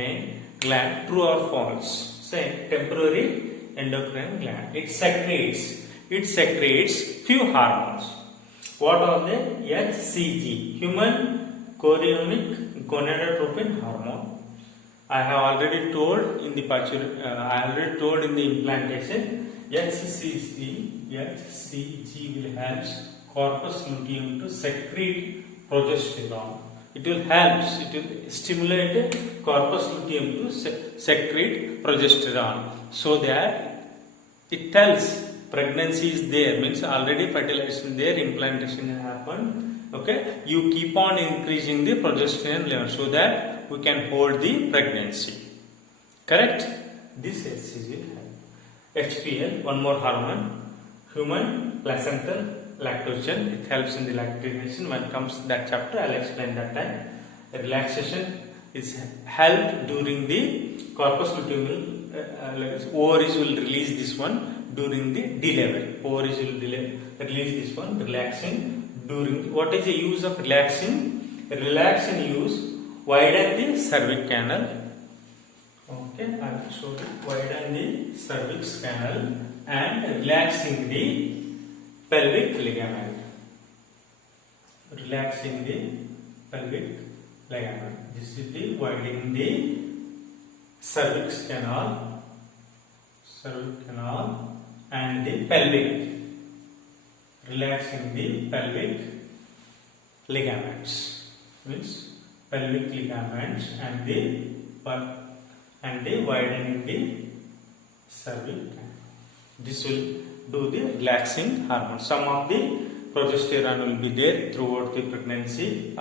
gland. True or false? Say temporary endocrine gland. It secretes few hormones. What are they? HCG, human chorionic gonadotropin hormone. I have already told in the implantation. HCG will help corpus luteum to secrete progesterone. It will stimulate corpus luteum to secrete progesterone, so that it tells pregnancy is there, means already fertilization there, implantation has happened. Okay, you keep on increasing the progesterone level so that we can hold the pregnancy. Correct? This HCG, HPL, one more hormone, human placental lactogen. It helps in the lactation. When it comes to that chapter, I'll explain that time. The relaxation is helped during the corpus luteum. Ovaries will release this one during the delivery. Ovaries will release this one, relaxing during. What is the use of relaxing? Relaxing use, widen the cervix canal. Okay, I will show you. Widen the cervix canal and relaxing the pelvic ligament. Relaxing the pelvic ligament. This is the widening the cervix canal and the pelvic. Relaxing the pelvic ligaments, means pelvic ligaments and the widening the cervix. This will do the relaxing hormone. Some of the progesterone will be there throughout the pregnancy.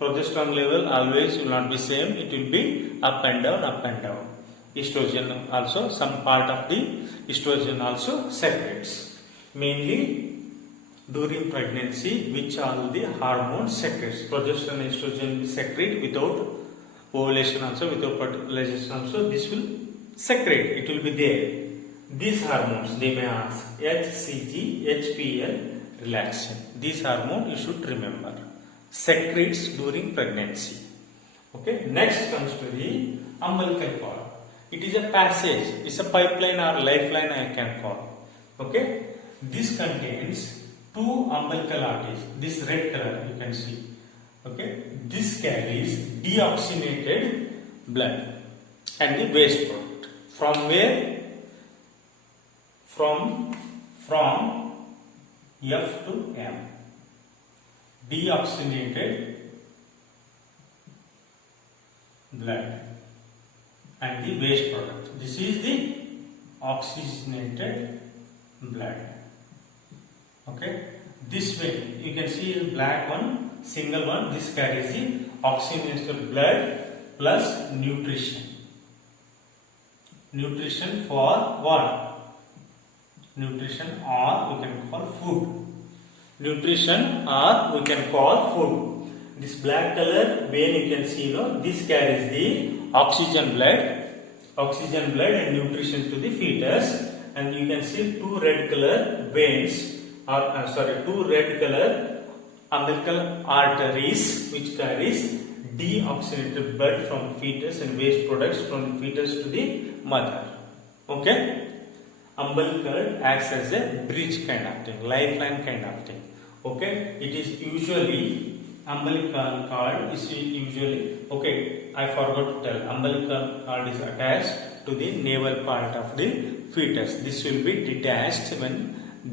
Progesterone level always will not be same. It will be up and down. Estrogen also, some part of the estrogen also secretes. Mainly during pregnancy, which all the hormones secretes. Progesterone, estrogen secrete without ovulation also, without fertilization also. This will secrete. It will be there. These hormones, they may ask, HCG, HPL, relaxin. These hormones you should remember. Secretes during pregnancy. Okay. Next comes to the umbilical cord. It is a passage. It's a pipeline or lifeline I can call. Okay. This contains two umbilical arteries. This red color you can see. Okay. This carries deoxygenated blood and the waste product. From where? From F to M. Deoxygenated blood and the waste product. This is the oxygenated blood. Okay, this way you can see the black one, single one. This carries the oxygenated blood plus nutrition. Nutrition for what? Nutrition, or we can call food. Nutrition, or we can call food. This black color vein you can see, this carries the oxygen blood and nutrition to the fetus, and you can see two red color veins, or two red color umbilical arteries which carries deoxygenated blood from fetus and waste products from fetus to the mother. Okay, umbilical acts as a bridge kind of thing, lifeline kind of thing. Okay, it is usually umbilical cord is usually, okay, I forgot to tell, umbilical cord is attached to the navel part of the fetus. This will be detached when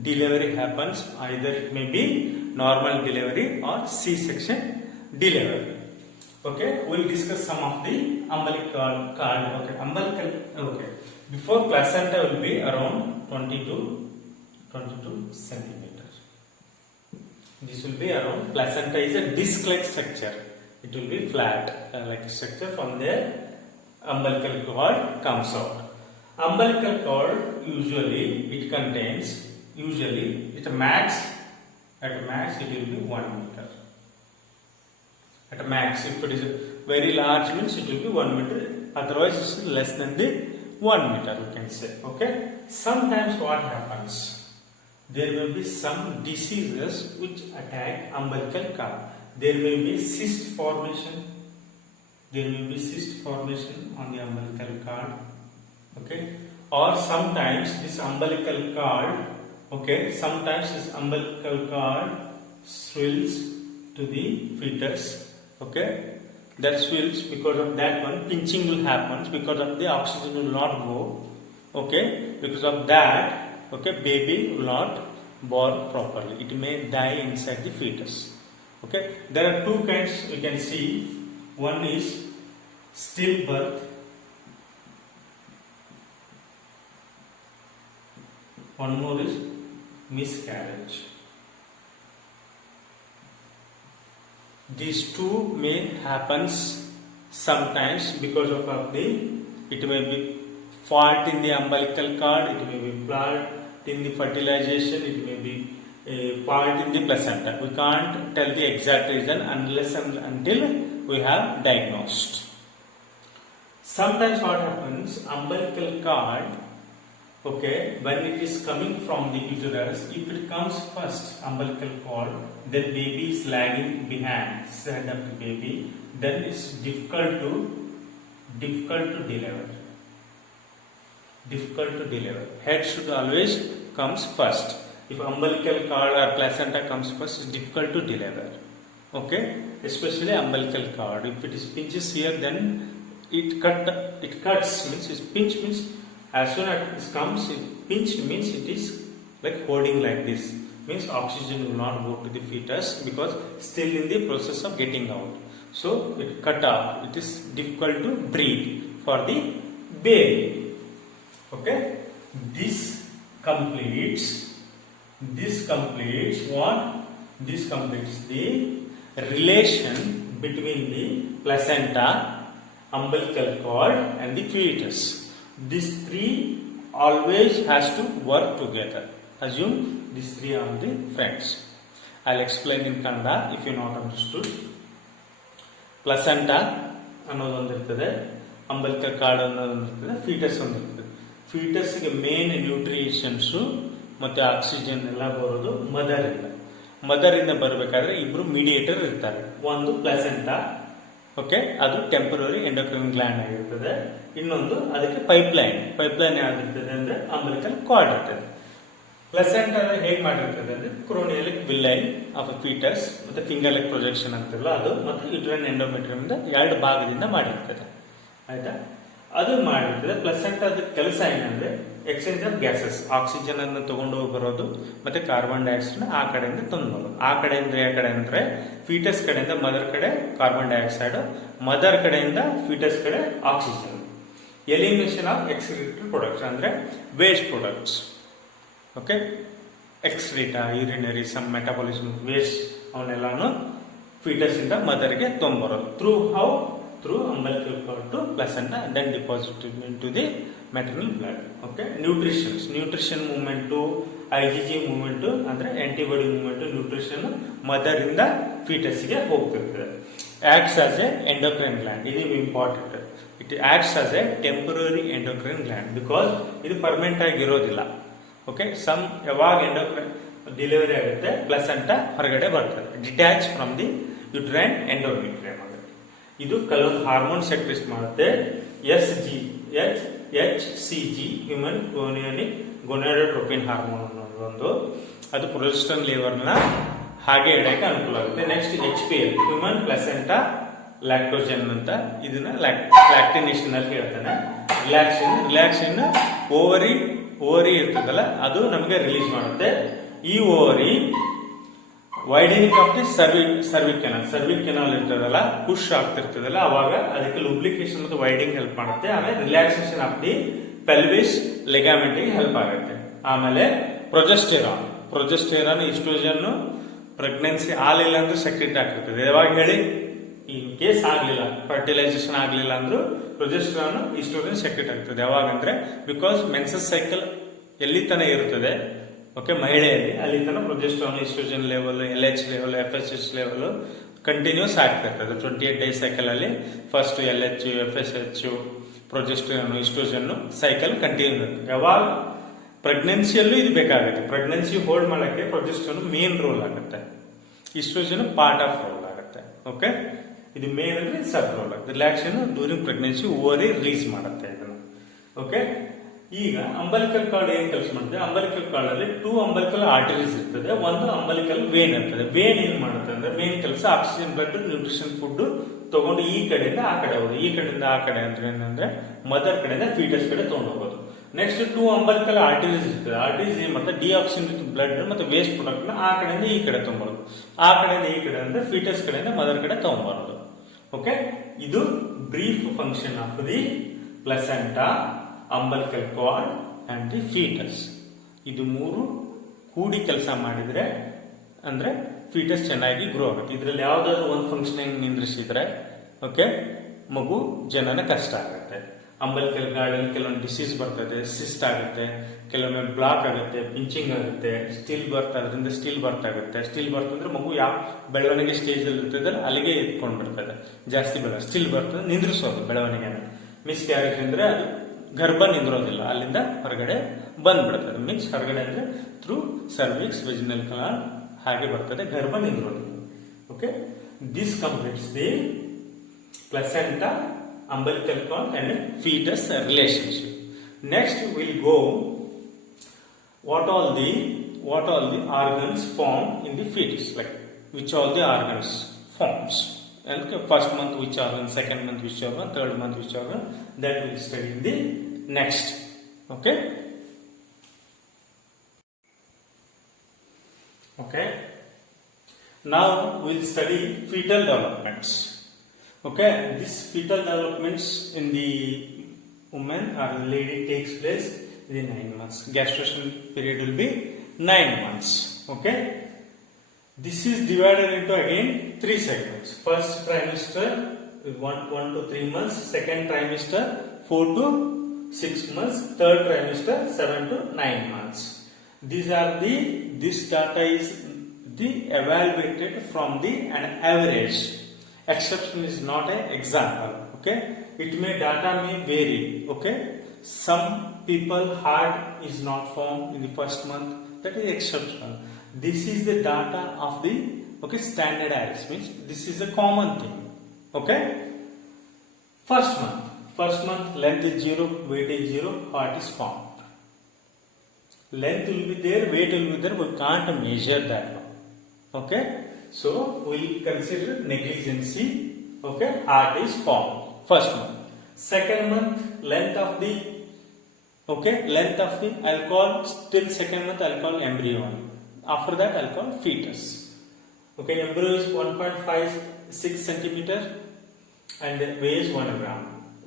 delivery happens. Either it may be normal delivery or C-section delivery. Okay, we'll discuss some of the umbilical cord. Okay, umbilical. Okay, before placenta will be around 22 centimeters. This will be around. Placenta is a disc-like structure. It will be flat like a structure. From there, umbilical cord comes out. Umbilical cord usually it contains, at max it will be 1 meter. At max, if it is very large means it will be 1 meter. Otherwise, it is less than the 1 meter. We can say. Okay. Sometimes what happens? There will be some diseases which attack umbilical cord. There may be cyst formation. There will be cyst formation on the umbilical cord. Okay, or sometimes this umbilical cord, swells to the fetus. Okay, that swells because of that one. Pinching will happen because of the oxygen will not go. Okay, because of that, okay, baby will not born properly. It may die inside the fetus. Okay, there are two kinds we can see. One is stillbirth. One more is miscarriage. These two may happens sometimes because of it may be fault in the umbilical cord, it may be fault in the fertilization, it may be a fault in the placenta. We can't tell the exact reason unless and until we have diagnosed. Sometimes what happens, umbilical cord, okay, when it is coming from the uterus, if it comes first, umbilical cord, then baby is lagging behind, side of the baby, then it's difficult to deliver. Head should always comes first. If umbilical cord or placenta comes first, it's difficult to deliver. Okay, especially umbilical cord. If it is pinches here, then it cuts. Means it pinch means as soon as it comes, it pinch means it is like holding like this. Means oxygen will not go to the fetus because still in the process of getting out. So it cut off. It is difficult to breathe for the baby. Okay, this completes what? This completes the relation between the placenta, umbilical cord and the fetus. These three always has to work together. Assume these three are the friends. I'll explain in Kannada if you not understood. Placenta ಅನ್ನೋದು ಒಂದಿರ್ತದೆ, umbilical cord ಅನ್ನೋದು ಒಂದಿರ್ತದೆ, fetus ಒಂದಿರ್ತದೆ. Fetus ಗೆ main nutritions ಮತ್ತೆ oxygen ಎಲ್ಲ ಬರೋದು mother ಇಂದ ಬರಬೇಕಾದ್ರೆ ಇಬ್ರು mediator ಇರ್ತಾರೆ. ಒಂದು ಪ್ಲಾಸೆಂಟಾ, ಓಕೆ, ಅದು ಟೆಂಪರರಿ ಎಂಡೋಕ್ರೈನ್ ಗ್ಲ್ಯಾಂಡ್ ಆಗಿರ್ತದೆ. ಇನ್ನೊಂದು ಅದಕ್ಕೆ ಪೈಪ್ಲೈನ್ ಯಾವ್ದಿರ್ತದೆ ಅಂದ್ರೆ ಅಂಬಿಲಿಕಲ್ ಕಾರ್ಡ್ ಇರ್ತದೆ. ಪ್ಲಸೆಂಟಾ ಹೇಗೆ ಮಾಡಿರ್ತದೆ ಅಂದ್ರೆ ಕ್ರೋನಿಯಲಿಕ್ ವಿಲ್ಲೈ ಆಫ್ ಫೀಟಸ್ ಮತ್ತೆ ಫಿಂಗರ್ಲೆಕ್ ಪ್ರೊಜೆಕ್ಷನ್ ಅಂತಿಲ್ಲ ಅದು, ಮತ್ತೆ ಯುಟ್ರೈನ್ ಎಂಡೋಮೆಟ್ರಿಯಂ ಎರಡು ಭಾಗದಿಂದ ಮಾಡಿರ್ತದೆ. ಆಯ್ತಾ, ಅದು ಮಾಡಿರ್ತದೆ. ಪ್ಲಸೆಂಟಾದ ಕೆಲಸ ಏನಂದ್ರೆ ಎಕ್ಸ್ಚೇಂಜ್ ಆಫ್ ಗ್ಯಾಸಸ್, ಆಕ್ಸಿಜನ್ ಅನ್ನು ತಗೊಂಡು ಹೋಗಿ ಬರೋದು ಮತ್ತೆ ಕಾರ್ಬನ್ ಡೈಆಕ್ಸೈಡ್ ಆ ಕಡೆಯಿಂದ ತಂದು ಬರೋದು. ಆ ಕಡೆಯಿಂದ ಯಾವ ಕಡೆ ಅಂದ್ರೆ ಫೀಟಸ್ ಕಡೆಯಿಂದ ಮದರ್ ಕಡೆ ಕಾರ್ಬನ್ ಡೈಆಕ್ಸೈಡ್, ಮದರ್ ಕಡೆಯಿಂದ ಫೀಟಸ್ ಕಡೆ oxygen. Elimination of excretory products ಅಂದ್ರೆ waste products. Okay, excreta, urinary, some metabolism waste ಅವನ್ನೆಲ್ಲಾನು ಫೀಟಸ್ ಇಂದ ಮದರ್ಗೆ ತೊಗೊಂಬರೋದು through umbilical cord to placenta and then deposited into the maternal blood. Okay, nutrition movement, IgG movement ಅಂದ್ರೆ antibody movement, nutrition mother ಇಂದ ಫೀಟಸ್ಗೆ ಹೋಗ್ತಿರ್ತದೆ. Acts as a endocrine gland, ಇದು important. It acts as a temporary endocrine gland because ಇದು permanent ಆಗಿ ಇರೋದಿಲ್ಲ. Okay, ಯಾವಾಗ endocrine delivery ಆಗುತ್ತೆ ಪ್ಲಸೆಂಟಾ ಹೊರಗಡೆ ಬರ್ತದೆ, detach from the uterine endometrium ಆಗುತ್ತೆ. ಇದು ಕೆಲವೊಂದು ಹಾರ್ಮೋನ್ ಸೆಕ್ರೆಟ್ ಮಾಡುತ್ತೆ. HCG ಹ್ಯೂಮನ್ ಗೋನಾಡೋಟ್ರೋಪಿನ್ ಹಾರ್ಮೋನ್ ಅನ್ನೋದು ಅದು ಪ್ರೊಜೆಸ್ಟರಾನ್ ಲೆವೆಲ್ನ ಹಾಗೆ ಇಡಕ್ಕೆ ಅನುಕೂಲ ಆಗುತ್ತೆ. ನೆಕ್ಸ್ಟ್ HPL ಹ್ಯೂಮನ್ ಪ್ಲಸೆಂಟಾ ಲ್ಯಾಕ್ಟೋಜನ್ ಅಂತ, ಇದನ್ನ ಲ್ಯಾಕ್ಟಿನೇಷನ್ ಅಲ್ಲಿ ಹೇಳ್ತಾನೆ. ರಿಲ್ಯಾಕ್ಸಿನ್ ಓವರಿ ಇರ್ತದಲ್ಲ ಅದು ನಮಗೆ ರಿಲೀಸ್ ಮಾಡುತ್ತೆ. ಈ ovary widening of the cervix canal ಇರ್ತದಲ್ಲ, ಪುಷ್ ಆಗ್ತಿರ್ತದಲ್ಲ, ಅವಾಗ ಅದಕ್ಕೆ ಲೂಬ್ಲಿಕೇಶನ್ ಮತ್ತು ವೈಡಿಂಗ್ ಹೆಲ್ಪ್ ಮಾಡುತ್ತೆ. ಆಮೇಲೆ ರಿಲ್ಯಾಕ್ಸೇಷನ್ ಆಫ್ ದಿ ಪೆಲ್ವಿಸ್ ಲೆಗಾಮೆಂಟಿಗೆ ಹೆಲ್ಪ್ ಆಗುತ್ತೆ. ಆಮೇಲೆ ಪ್ರೊಜೆಸ್ಟೆರಾನ್ ಈಸ್ಟ್ರೋಜನ್ ಪ್ರೆಗ್ನೆನ್ಸಿ ಆಗಲಿಲ್ಲ ಅಂದ್ರೆ ಸೆಕ್ರೆಟ್ ಆಗ್ತಿರ್ತದೆ. ಯಾವಾಗ ಹೇಳಿ, ಇನ್ ಕೇಸ್ ಆಗ್ಲಿಲ್ಲ, ಫರ್ಟಿಲೈಸೇಷನ್ ಆಗ್ಲಿಲ್ಲ ಅಂದ್ರೂ ಪ್ರೊಜೆಸ್ಟೆರಾನ್ ಈಸ್ಟ್ರೋಜನ್ ಸೆಕ್ರೆಟ್ ಆಗ್ತದೆ. ಯಾವಾಗಂದ್ರೆ ಬಿಕಾಸ್ ಮೆನ್ಸಸ್ ಸೈಕಲ್ ಎಲ್ಲಿ ತನಕ ಇರುತ್ತದೆ, ಓಕೆ, ಮಹಿಳೆಯಲ್ಲಿ ಅಲ್ಲಿ ತನಕ progesterone oestrogen level, LH level, FSH level continues ಆಗ್ತಾ ಇರ್ತದೆ. 28 ಡೇಸ್ ಸೈಕಲ್ ಅಲ್ಲಿ first LH, FSH, progesterone, oestrogen cycle continue ಇರುತ್ತೆ. ಯಾವಾಗ ಪ್ರೆಗ್ನೆನ್ಸಿಯಲ್ಲೂ ಇದು ಬೇಕಾಗುತ್ತೆ. ಪ್ರೆಗ್ನೆನ್ಸಿ ಹೋಲ್ಡ್ ಮಾಡಕ್ಕೆ ಪ್ರೊಜೆಸ್ಟೆರಾನ್ ಮೇನ್ ರೋಲ್ ಆಗುತ್ತೆ, ಈಸ್ಟ್ರೋಜನ್ ಪಾರ್ಟ್ ಆಫ್ ರೋಲ್ ಆಗುತ್ತೆ. ಓಕೆ, ಇದು ಮೇನ್ ಅಂದ್ರೆ ಸಬ್ ರೋಲ್ ಆಗುತ್ತೆ. Relaxation during pregnancy ovary release ಮಾಡುತ್ತೆ ಇದನ್ನು. ಓಕೆ, ಈಗ ಅಂಬಲಿಕಲ್ ಕಾರ್ಡ್ ಏನ್ ಕೆಲಸ ಮಾಡುತ್ತೆ? ಅಂಬಲಿಕಲ್ ಕಾರ್ಡ್ ಅಲ್ಲಿ 2 ಅಂಬಲಿಕಲ್ ಆರ್ಟರೀಸ್ ಇರ್ತದೆ, ಒಂದು ಅಂಬಲಿಕಲ್ ವೇನ್ ಇರ್ತದೆ. ವೇನ್ ಏನ್ ಮಾಡುತ್ತೆ ಅಂದ್ರೆ ಮೇನ್ ಕೆಲಸ ಆಕ್ಸಿಜನ್, ಬ್ಲಡ್, ನ್ಯೂಟ್ರಿಷನ್ ಫುಡ್ ತಗೊಂಡು ಈ ಕಡೆಯಿಂದ ಆ ಕಡೆ ಹೋಗೋದು. ಈ ಕಡೆಯಿಂದ ಆ ಕಡೆ ಅಂದ್ರೆ ಏನಂದ್ರೆ ಮದರ್ ಕಡೆಯಿಂದ ಫೀಟಸ್ ಕಡೆ ತಗೊಂಡು ಹೋಗೋದು. ನೆಕ್ಸ್ಟ್ 2 ಅಂಬಲಿಕಲ್ ಆರ್ಟರೀಸ್ ಇರ್ತದೆ. ಆರ್ಟರೀಸ್ ಏನ್ ಮತ್ತೆ ಡಿಆಕ್ಸಿನೇಟೆಡ್ ಬ್ಲಡ್ ಮತ್ತೆ ವೇಸ್ಟ್ ಪ್ರಾಡಕ್ಟ್ ನ ಆ ಕಡೆಯಿಂದ ಈ ಕಡೆ ತಗೊಂಬರೋದು, ಆ ಕಡೆಯಿಂದ ಈ ಕಡೆ ಅಂದ್ರೆ ಫೀಟಸ್ ಕಡೆಯಿಂದ ಮದರ್ ಕಡೆ ತಗೊಂಬರೋದು. ಓಕೆ, ಇದು brief function of the placenta, umbilical cord and the foetus. ಇದು 3 ಕೂಡಿ ಕೆಲಸ ಮಾಡಿದ್ರೆ ಅಂದ್ರೆ ಫೀಟಸ್ ಚೆನ್ನಾಗಿ ಗ್ರೋ ಆಗುತ್ತೆ. ಇದ್ರಲ್ಲಿ ಯಾವ್ದಾದ್ರು ಒಂದು ಫಂಕ್ಷನಿಂಗ್ ನಿಂದ್ರಿಸಿದ್ರೆ ಓಕೆ ಮಗು ಜನನ ಕಷ್ಟ ಆಗುತ್ತೆ. ಅಂಬಲಿಕಲ್ ಕಾರ್ಡ್ ಕೆಲವೊಂದು ಡಿಸೀಸ್ ಬರ್ತದೆ, ಸಿಸ್ಟ್ ಆಗುತ್ತೆ, ಕೆಲವೊಮ್ಮೆ ಬ್ಲಾಕ್ ಆಗುತ್ತೆ, ಪಿಂಚಿಂಗ್ ಆಗುತ್ತೆ, ಸ್ಟಿಲ್ ಬರ್ತ್, ಅದರಿಂದ ಸ್ಟಿಲ್ ಬರ್ತ್ ಆಗುತ್ತೆ. ಸ್ಟಿಲ್ ಬರ್ತ್ ಅಂದ್ರೆ ಮಗು ಯಾವ ಬೆಳವಣಿಗೆ ಸ್ಟೇಜ್ ಅಲ್ಲಿ ಇರ್ತದೆ ಅಲ್ಲಿಗೆ ಎತ್ಕೊಂಡು ಬರ್ತದೆ, ಜಾಸ್ತಿ ಸ್ಟಿಲ್ ಬರ್ತದೆ, ನಿಂದ್ರಿಸೋದು ಬೆಳವಣಿಗೆನ. ಮಿಸ್ ಕ್ಯಾರೇಜ್ ಅಂದ್ರೆ ಅದು ಗರ್ಭ ನಿಂದ್ರೋದಿಲ್ಲ, ಅಲ್ಲಿಂದ ಹೊರಗಡೆ ಬಂದ್ಬಿಡ್ತದೆ. ಮೀನ್ಸ್ ಹೊರಗಡೆ ಅಂದ್ರೆ ಥ್ರೂ ಸರ್ವಿಕ್ಸ್, ವೆಜಿನಲ್ ಕನಾಲ್ ಹಾಗೆ ಬರ್ತದೆ, ಗರ್ಭ ನಿಂದ್ರೋದಿಲ್ಲ. Okay, this completes the placenta, umbilical cord and fetus relationship. Next we'll go what all the organs form in the fetus, like which all the organs forms, and first month which organ, second month which organ, third month which organ, that we'll study in the next. Okay, now we'll study fetal developments. Okay, this fetal developments in the woman or the lady takes place within 9 months. Gastrulation period will be 9 months. Okay, this is divided into again 3 segments. First trimester 1 to 3 months, second trimester 4 to 6 months, third trimester 7 to 9 months. This data is evaluated from an average. Exception is not an example. Okay, data may vary. Okay, some people heart is not formed in the first month, that is exceptional. This is the data of the standardized, means this is a common thing. Okay, first month length is 0, weight is 0, heart is formed. Length will be there, weight will be there, we can't measure that one. Okay, so we'll consider negligency. Okay, heart is formed first month. Second month length of the I'll call till second month I'll call embryo. After that I'll call fetus. Okay, embryo is 1.56 centimeter and weighs 1 gram.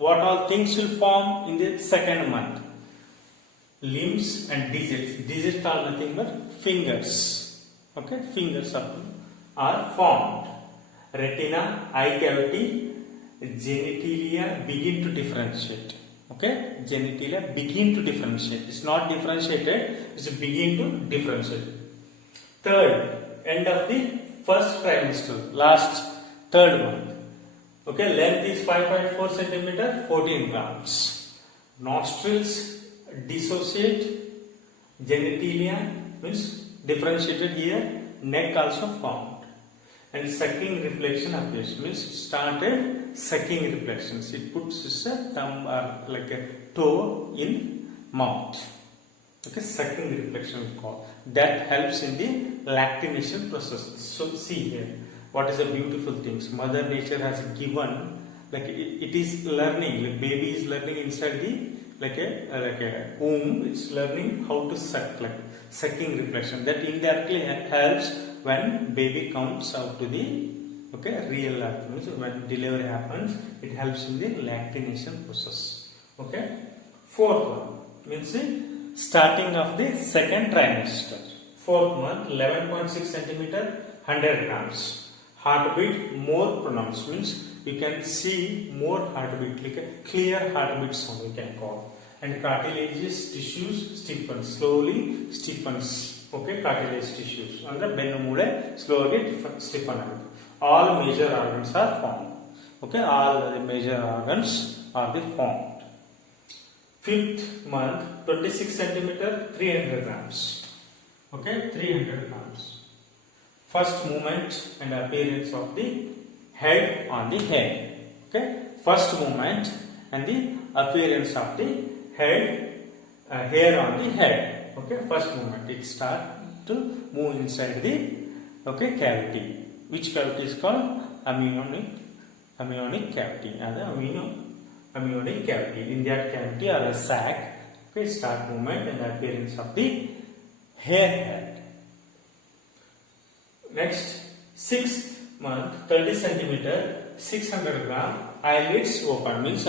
What all things will form in the second month? limbs and digits. Digits are nothing but fingers. Okay, fingers are formed. Retina, eye cavity, genitalia begin to differentiate. Okay, genitalia begin to differentiate. It's not differentiated, it's begin to differentiate. Third, end of the first trimester, last third month. Okay, length is 5.4 centimeter, 14 grams. Nostrils dissociate, genitalia means differentiated here, neck also formed. And sucking reflection appears, means started sucking reflections. It puts its thumb or like a toe in mouth. Okay, sucking reflection is called. That helps in the lactation process. So see here, what is the beautiful things Mother Nature has given. Like it is learning. Like baby is learning inside the like a womb. It's learning how to suck, like sucking reflection. That indirectly helps when baby comes out to the real life. Means when delivery happens, it helps in the lactation process. Okay. Fourth one means the starting of the second trimester. Fourth month, 11.6 centimeter, 100 grams. Heartbeat more pronounced, means you can see more heartbeat, like a clear heartbeat sound we can call. And cartilaginous tissues stiffen, slowly stiffens. Okay, cartilage tissues and the bennu slowly stiffen. All major organs are formed. Okay, all the major organs are formed. Fifth month, 26 centimeter, 300 grams. Okay, 300 grams. First movement and appearance of the head on the head. Okay, first movement and the appearance of the head, hair on the head. Okay, first movement, it starts to move inside the cavity. Which cavity is called amniotic cavity, and the amniotic cavity. In that cavity or a sac, okay, start movement and appearance of the hair head. Next, 6th month, 30 centimeter, 600 gram. Eyelids open, means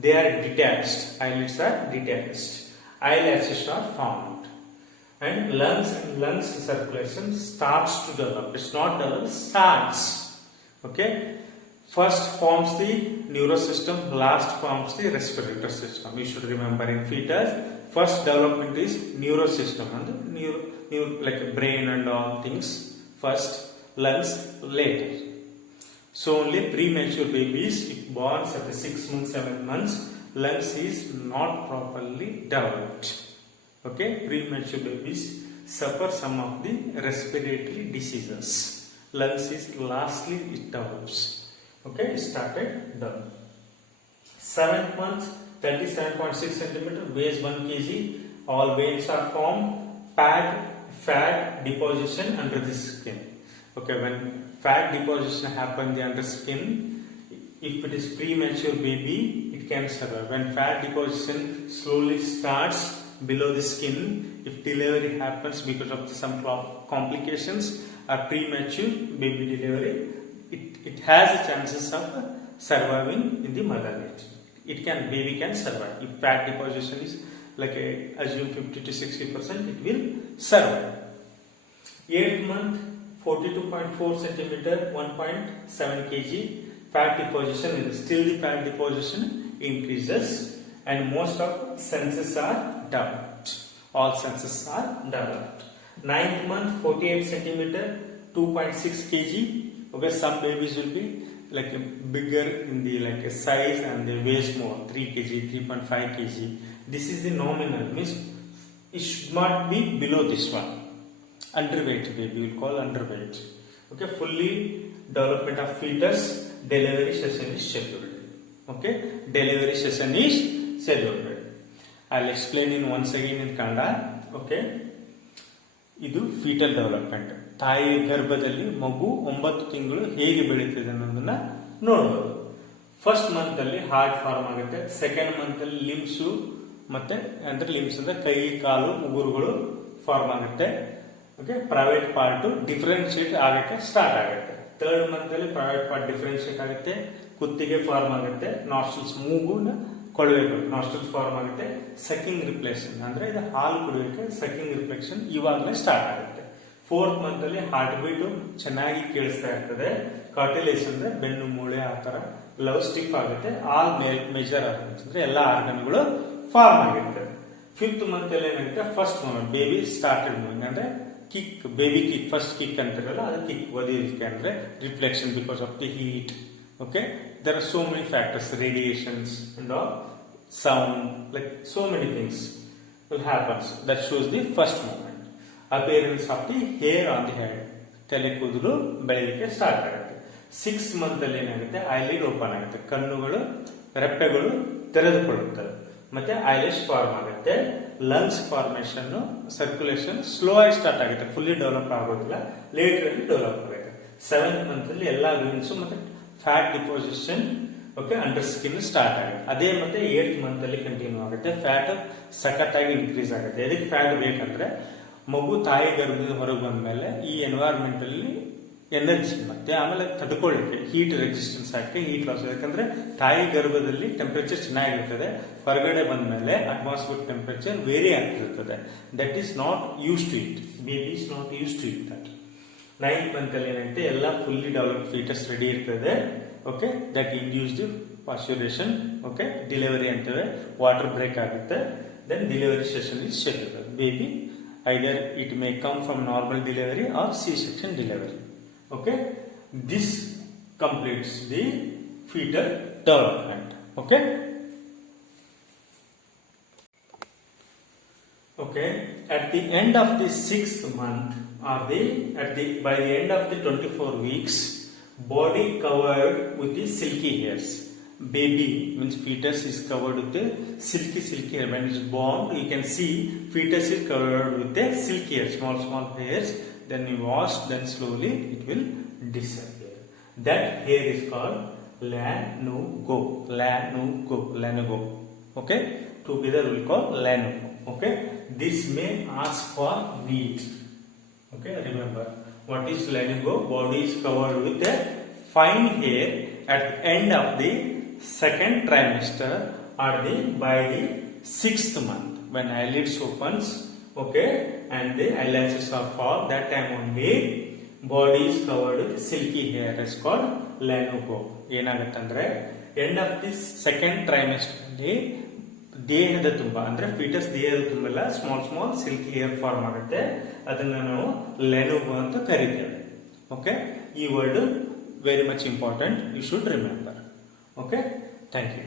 they are detached. Eyelids are detached. Eyelashes are formed, and lungs circulation starts to develop. It's not develop, starts. Okay, first forms the neurosystem, last forms the respiratory system. You should remember, in fetus, first development is neurosystem and like brain and all things. First, lungs later. So only premature babies, if born at the 6 months, 7 months, lungs is not properly developed. Okay, premature babies suffer some of the respiratory diseases. Lungs is lastly it develops. Okay, started done. 7th month, 37.6 centimeter, weighs 1 kg. All veins are formed. Fat deposition under the skin. Okay, when fat deposition happens under skin, if it is premature baby, it can survive. When fat deposition slowly starts below the skin, if delivery happens because of some complications or premature baby delivery, it has a chances of surviving in the mother nature. Baby can survive. If fat deposition is assume 50 to 60%, it will survive. 8th month, 42.4 centimeter, 1.7 kg. Fat deposition is still the fat deposition increases, and most of senses are developed. All senses are developed. 9th month, 48 centimeter, 2.6 kg. Okay, some babies will be bigger in the size and they weighs more, 3 kg, 3.5 kg. This is the nominal, means it should not be below this one. Underweight baby, we will call underweight. Okay, fully development of fetus, delivery session is scheduled. Okay, delivery session is scheduled. I will explain in once again in Kannada. Okay, ಇದು foetal development. ತಾಯಿ ಗರ್ಭದಲ್ಲಿ ಮಗು 9 ತಿಂಗಳು ಹೇಗೆ ಬೆಳೀತದೆ ಅನ್ನೋದನ್ನ ನೋಡಬಹುದು. First month ಅಲ್ಲಿ ಹಾರ್ಟ್ ಫಾರ್ಮ್ ಆಗುತ್ತೆ. ಸೆಕೆಂಡ್ ಮಂತ್ ಅಲ್ಲಿ ಲಿಮ್ಸು ಮತ್ತೆ ಅಂದ್ರೆ ಲಿಮ್ಸ್ ಅಂದ್ರೆ ಕೈ ಕಾಲು ಉಗುರುಗಳು ಫಾರ್ಮ್ ಆಗುತ್ತೆ. ಓಕೆ, ಪ್ರೈವೇಟ್ ಪಾರ್ಟ್ ಡಿಫರೆನ್ಶಿಯೇಟ್ ಆಗಕ್ಕೆ ಸ್ಟಾರ್ಟ್ ಆಗುತ್ತೆ. ಥರ್ಡ್ ಮಂತ್ ಅಲ್ಲಿ ಪ್ರೈವೇಟ್ ಪಾರ್ಟ್ ಡಿಫರೆನ್ಶಿಯೇಟ್ ಆಗುತ್ತೆ, ಕುತ್ತಿಗೆ ಫಾರ್ಮ್ ಆಗುತ್ತೆ, ನಾಸ್ಟ್ರಿಲ್ಸ್ ಮೂಗು ಕೊಳವೆಗಳು ನಾಸ್ಟ್ರಲ್ ಫಾರ್ಮ್ ಆಗುತ್ತೆ. ಸೆಕಿಂಗ್ ರಿಫ್ಲೆಕ್ಷನ್ ಅಂದ್ರೆ ಇದು ಹಾಲು ಕುಡಿಯೋಕೆ ಸೆಕಿಂಗ್ ರಿಫ್ಲೆಕ್ಷನ್ ಇವಾಗಲೇ ಸ್ಟಾರ್ಟ್ ಆಗುತ್ತೆ. 4th ಮಂತ್ ಅಲ್ಲಿ ಹಾರ್ಟ್ ಬೀಟ್ ಚೆನ್ನಾಗಿ ಕೇಳಿಸ್ತಾ ಇರ್ತದೆ. ಕಾರ್ಟಿಲೇಜ್ ಅಂದ್ರೆ ಬೆನ್ನು ಮೂಳೆ ಆ ತರ ಲವ್ ಸ್ಟಿಫ್ ಆಗುತ್ತೆ. ಆಲ್ ಮೇಜರ್ ಆರ್ಗನ್ಸ್ ಅಂದ್ರೆ ಎಲ್ಲಾ ಆರ್ಗನ್ಗಳು ಫಾರ್ಮ್ ಆಗಿರ್ತದೆ. 5th ಮಂತ್ ಅಲ್ಲಿ ಏನಾಗುತ್ತೆ, first moment baby started moving ಅಂದ್ರೆ kick, baby kick, first kick ಅಂತಾರಲ್ಲ ಅದು ಕಿಕ್ ಒದಿಲಿಕ್ಕೆ ಅಂದ್ರೆ reflection because of the heat. Okay, there are so many factors, radiations and all, sound, like so many things will happen. That shows the first movement. Appearance of the hair on the head, ತಲೆ ಕೂದಲು ಬೆಳೆಯಲಿಕ್ಕೆ start ಆಗುತ್ತೆ. 6th month ಅಲ್ಲಿ ಏನಾಗುತ್ತೆ, eyelid open ಆಗುತ್ತೆ, ಕಣ್ಣುಗಳು ರೆಪ್ಪೆಗಳು ತೆರೆದುಕೊಳ್ಳುತ್ತವೆ, ಮತ್ತೆ Eilish form ಆಗುತ್ತೆ. ಲಂಗ್ಸ್ ಫಾರ್ಮೇಶನ್, ಸರ್ಕ್ಯುಲೇಷನ್ ಸ್ಲೋ ಆಗಿ ಸ್ಟಾರ್ಟ್ ಆಗುತ್ತೆ, ಫುಲ್ಲಿ ಡೆವಲಪ್ ಆಗೋದಿಲ್ಲ, ಲೇಟರ್ ಅಲ್ಲಿ ಡೆವಲಪ್ ಆಗುತ್ತೆ. 7th ಮಂತ್ ಅಲ್ಲಿ ಎಲ್ಲಾ ವೇನ್ಸ್ ಮತ್ತೆ fat deposition under skin start ಆಗುತ್ತೆ. ಅದೇ ಮತ್ತೆ 8th ಮಂತ್ ಅಲ್ಲಿ ಕಂಟಿನ್ಯೂ ಆಗುತ್ತೆ. ಫ್ಯಾಟ್ ಸಖತ್ತಾಗಿ ಇನ್ಕ್ರೀಸ್ ಆಗುತ್ತೆ. ಎದಕ್ಕೆ ಫ್ಯಾಟ್ ಬೇಕಂದ್ರೆ ಮಗು ತಾಯಿ ಗರ್ಭದಿಂದ ಹೊರಗೆ ಬಂದ ಮೇಲೆ ಈ ಎನ್ವೈರನ್ಮೆಂಟ್ ಅಲ್ಲಿ ಎನರ್ಜಿ ಮತ್ತೆ ಆಮೇಲೆ ತಡ್ಕೊಳ್ಳಿಕ್ಕೆ ಹೀಟ್ ರೆಸಿಸ್ಟೆನ್ಸ್ ಆಗುತ್ತೆ, ಹೀಟ್ ಲಾಸ್. ಯಾಕಂದ್ರೆ ತಾಯಿ ಗರ್ಭದಲ್ಲಿ ಟೆಂಪರೇಚರ್ ಚೆನ್ನಾಗಿರ್ತದೆ, ಹೊರಗಡೆ ಬಂದ ಮೇಲೆ ಅಟ್ಮಾಸ್ಫಿಯರ್ ಟೆಂಪರೇಚರ್ ವೇರಿ ಆಗ್ತಿರ್ತದೆ. That is not use to it, baby is not use to it that. 9th month ಅಲ್ಲಿ ಏನಾಗುತ್ತೆ, ಎಲ್ಲ ಫುಲ್ಲಿ ಡೆವಲಪ್ ಫೀಟಸ್ ರೆಡಿ ಇರ್ತದೆ. Okay, that induce the parturition. Okay, delivery ಅಂತೇವೆ, ವಾಟರ್ ಬ್ರೇಕ್ ಆಗುತ್ತೆ. Then delivery session is schedule. Baby either it may come from normal delivery R C section delivery. Okay, this completes the fetal development. Okay. Okay, at the end of the 6th month or by the end of the 24 weeks, body covered with the silky hairs. Baby means fetus is covered with the silky hair. When it is born, you can see fetus is covered with the silky hair, small hairs. Then you wash, then slowly it will disappear. That hair is called lanugo. Okay, together we will call lanugo. Okay, this may ask for needs. Okay, remember what is lanugo? Body is covered with a fine hair at the end of the 2nd trimester or by the 6th month when eyelids opens. Okay, and the eyelashes are formed. That time only body is covered with silky hair. Is called lanugo. ಏನಾಗುತ್ತಂದ್ರೆ end of the 2nd trimester ಅಲ್ಲಿ ದೇಹದ ತುಂಬ ಅಂದ್ರೆ foetus ದೇಹದ ತುಂಬೆಲ್ಲ small silky hair form ಆಗುತ್ತೆ. ಅದನ್ನ ನಾವು ಲೆನುಗೋ ಅಂತ ಕರಿತೇವೆ. ಓಕೆ, ಈ word very much important, you should remember. Okay, thank you.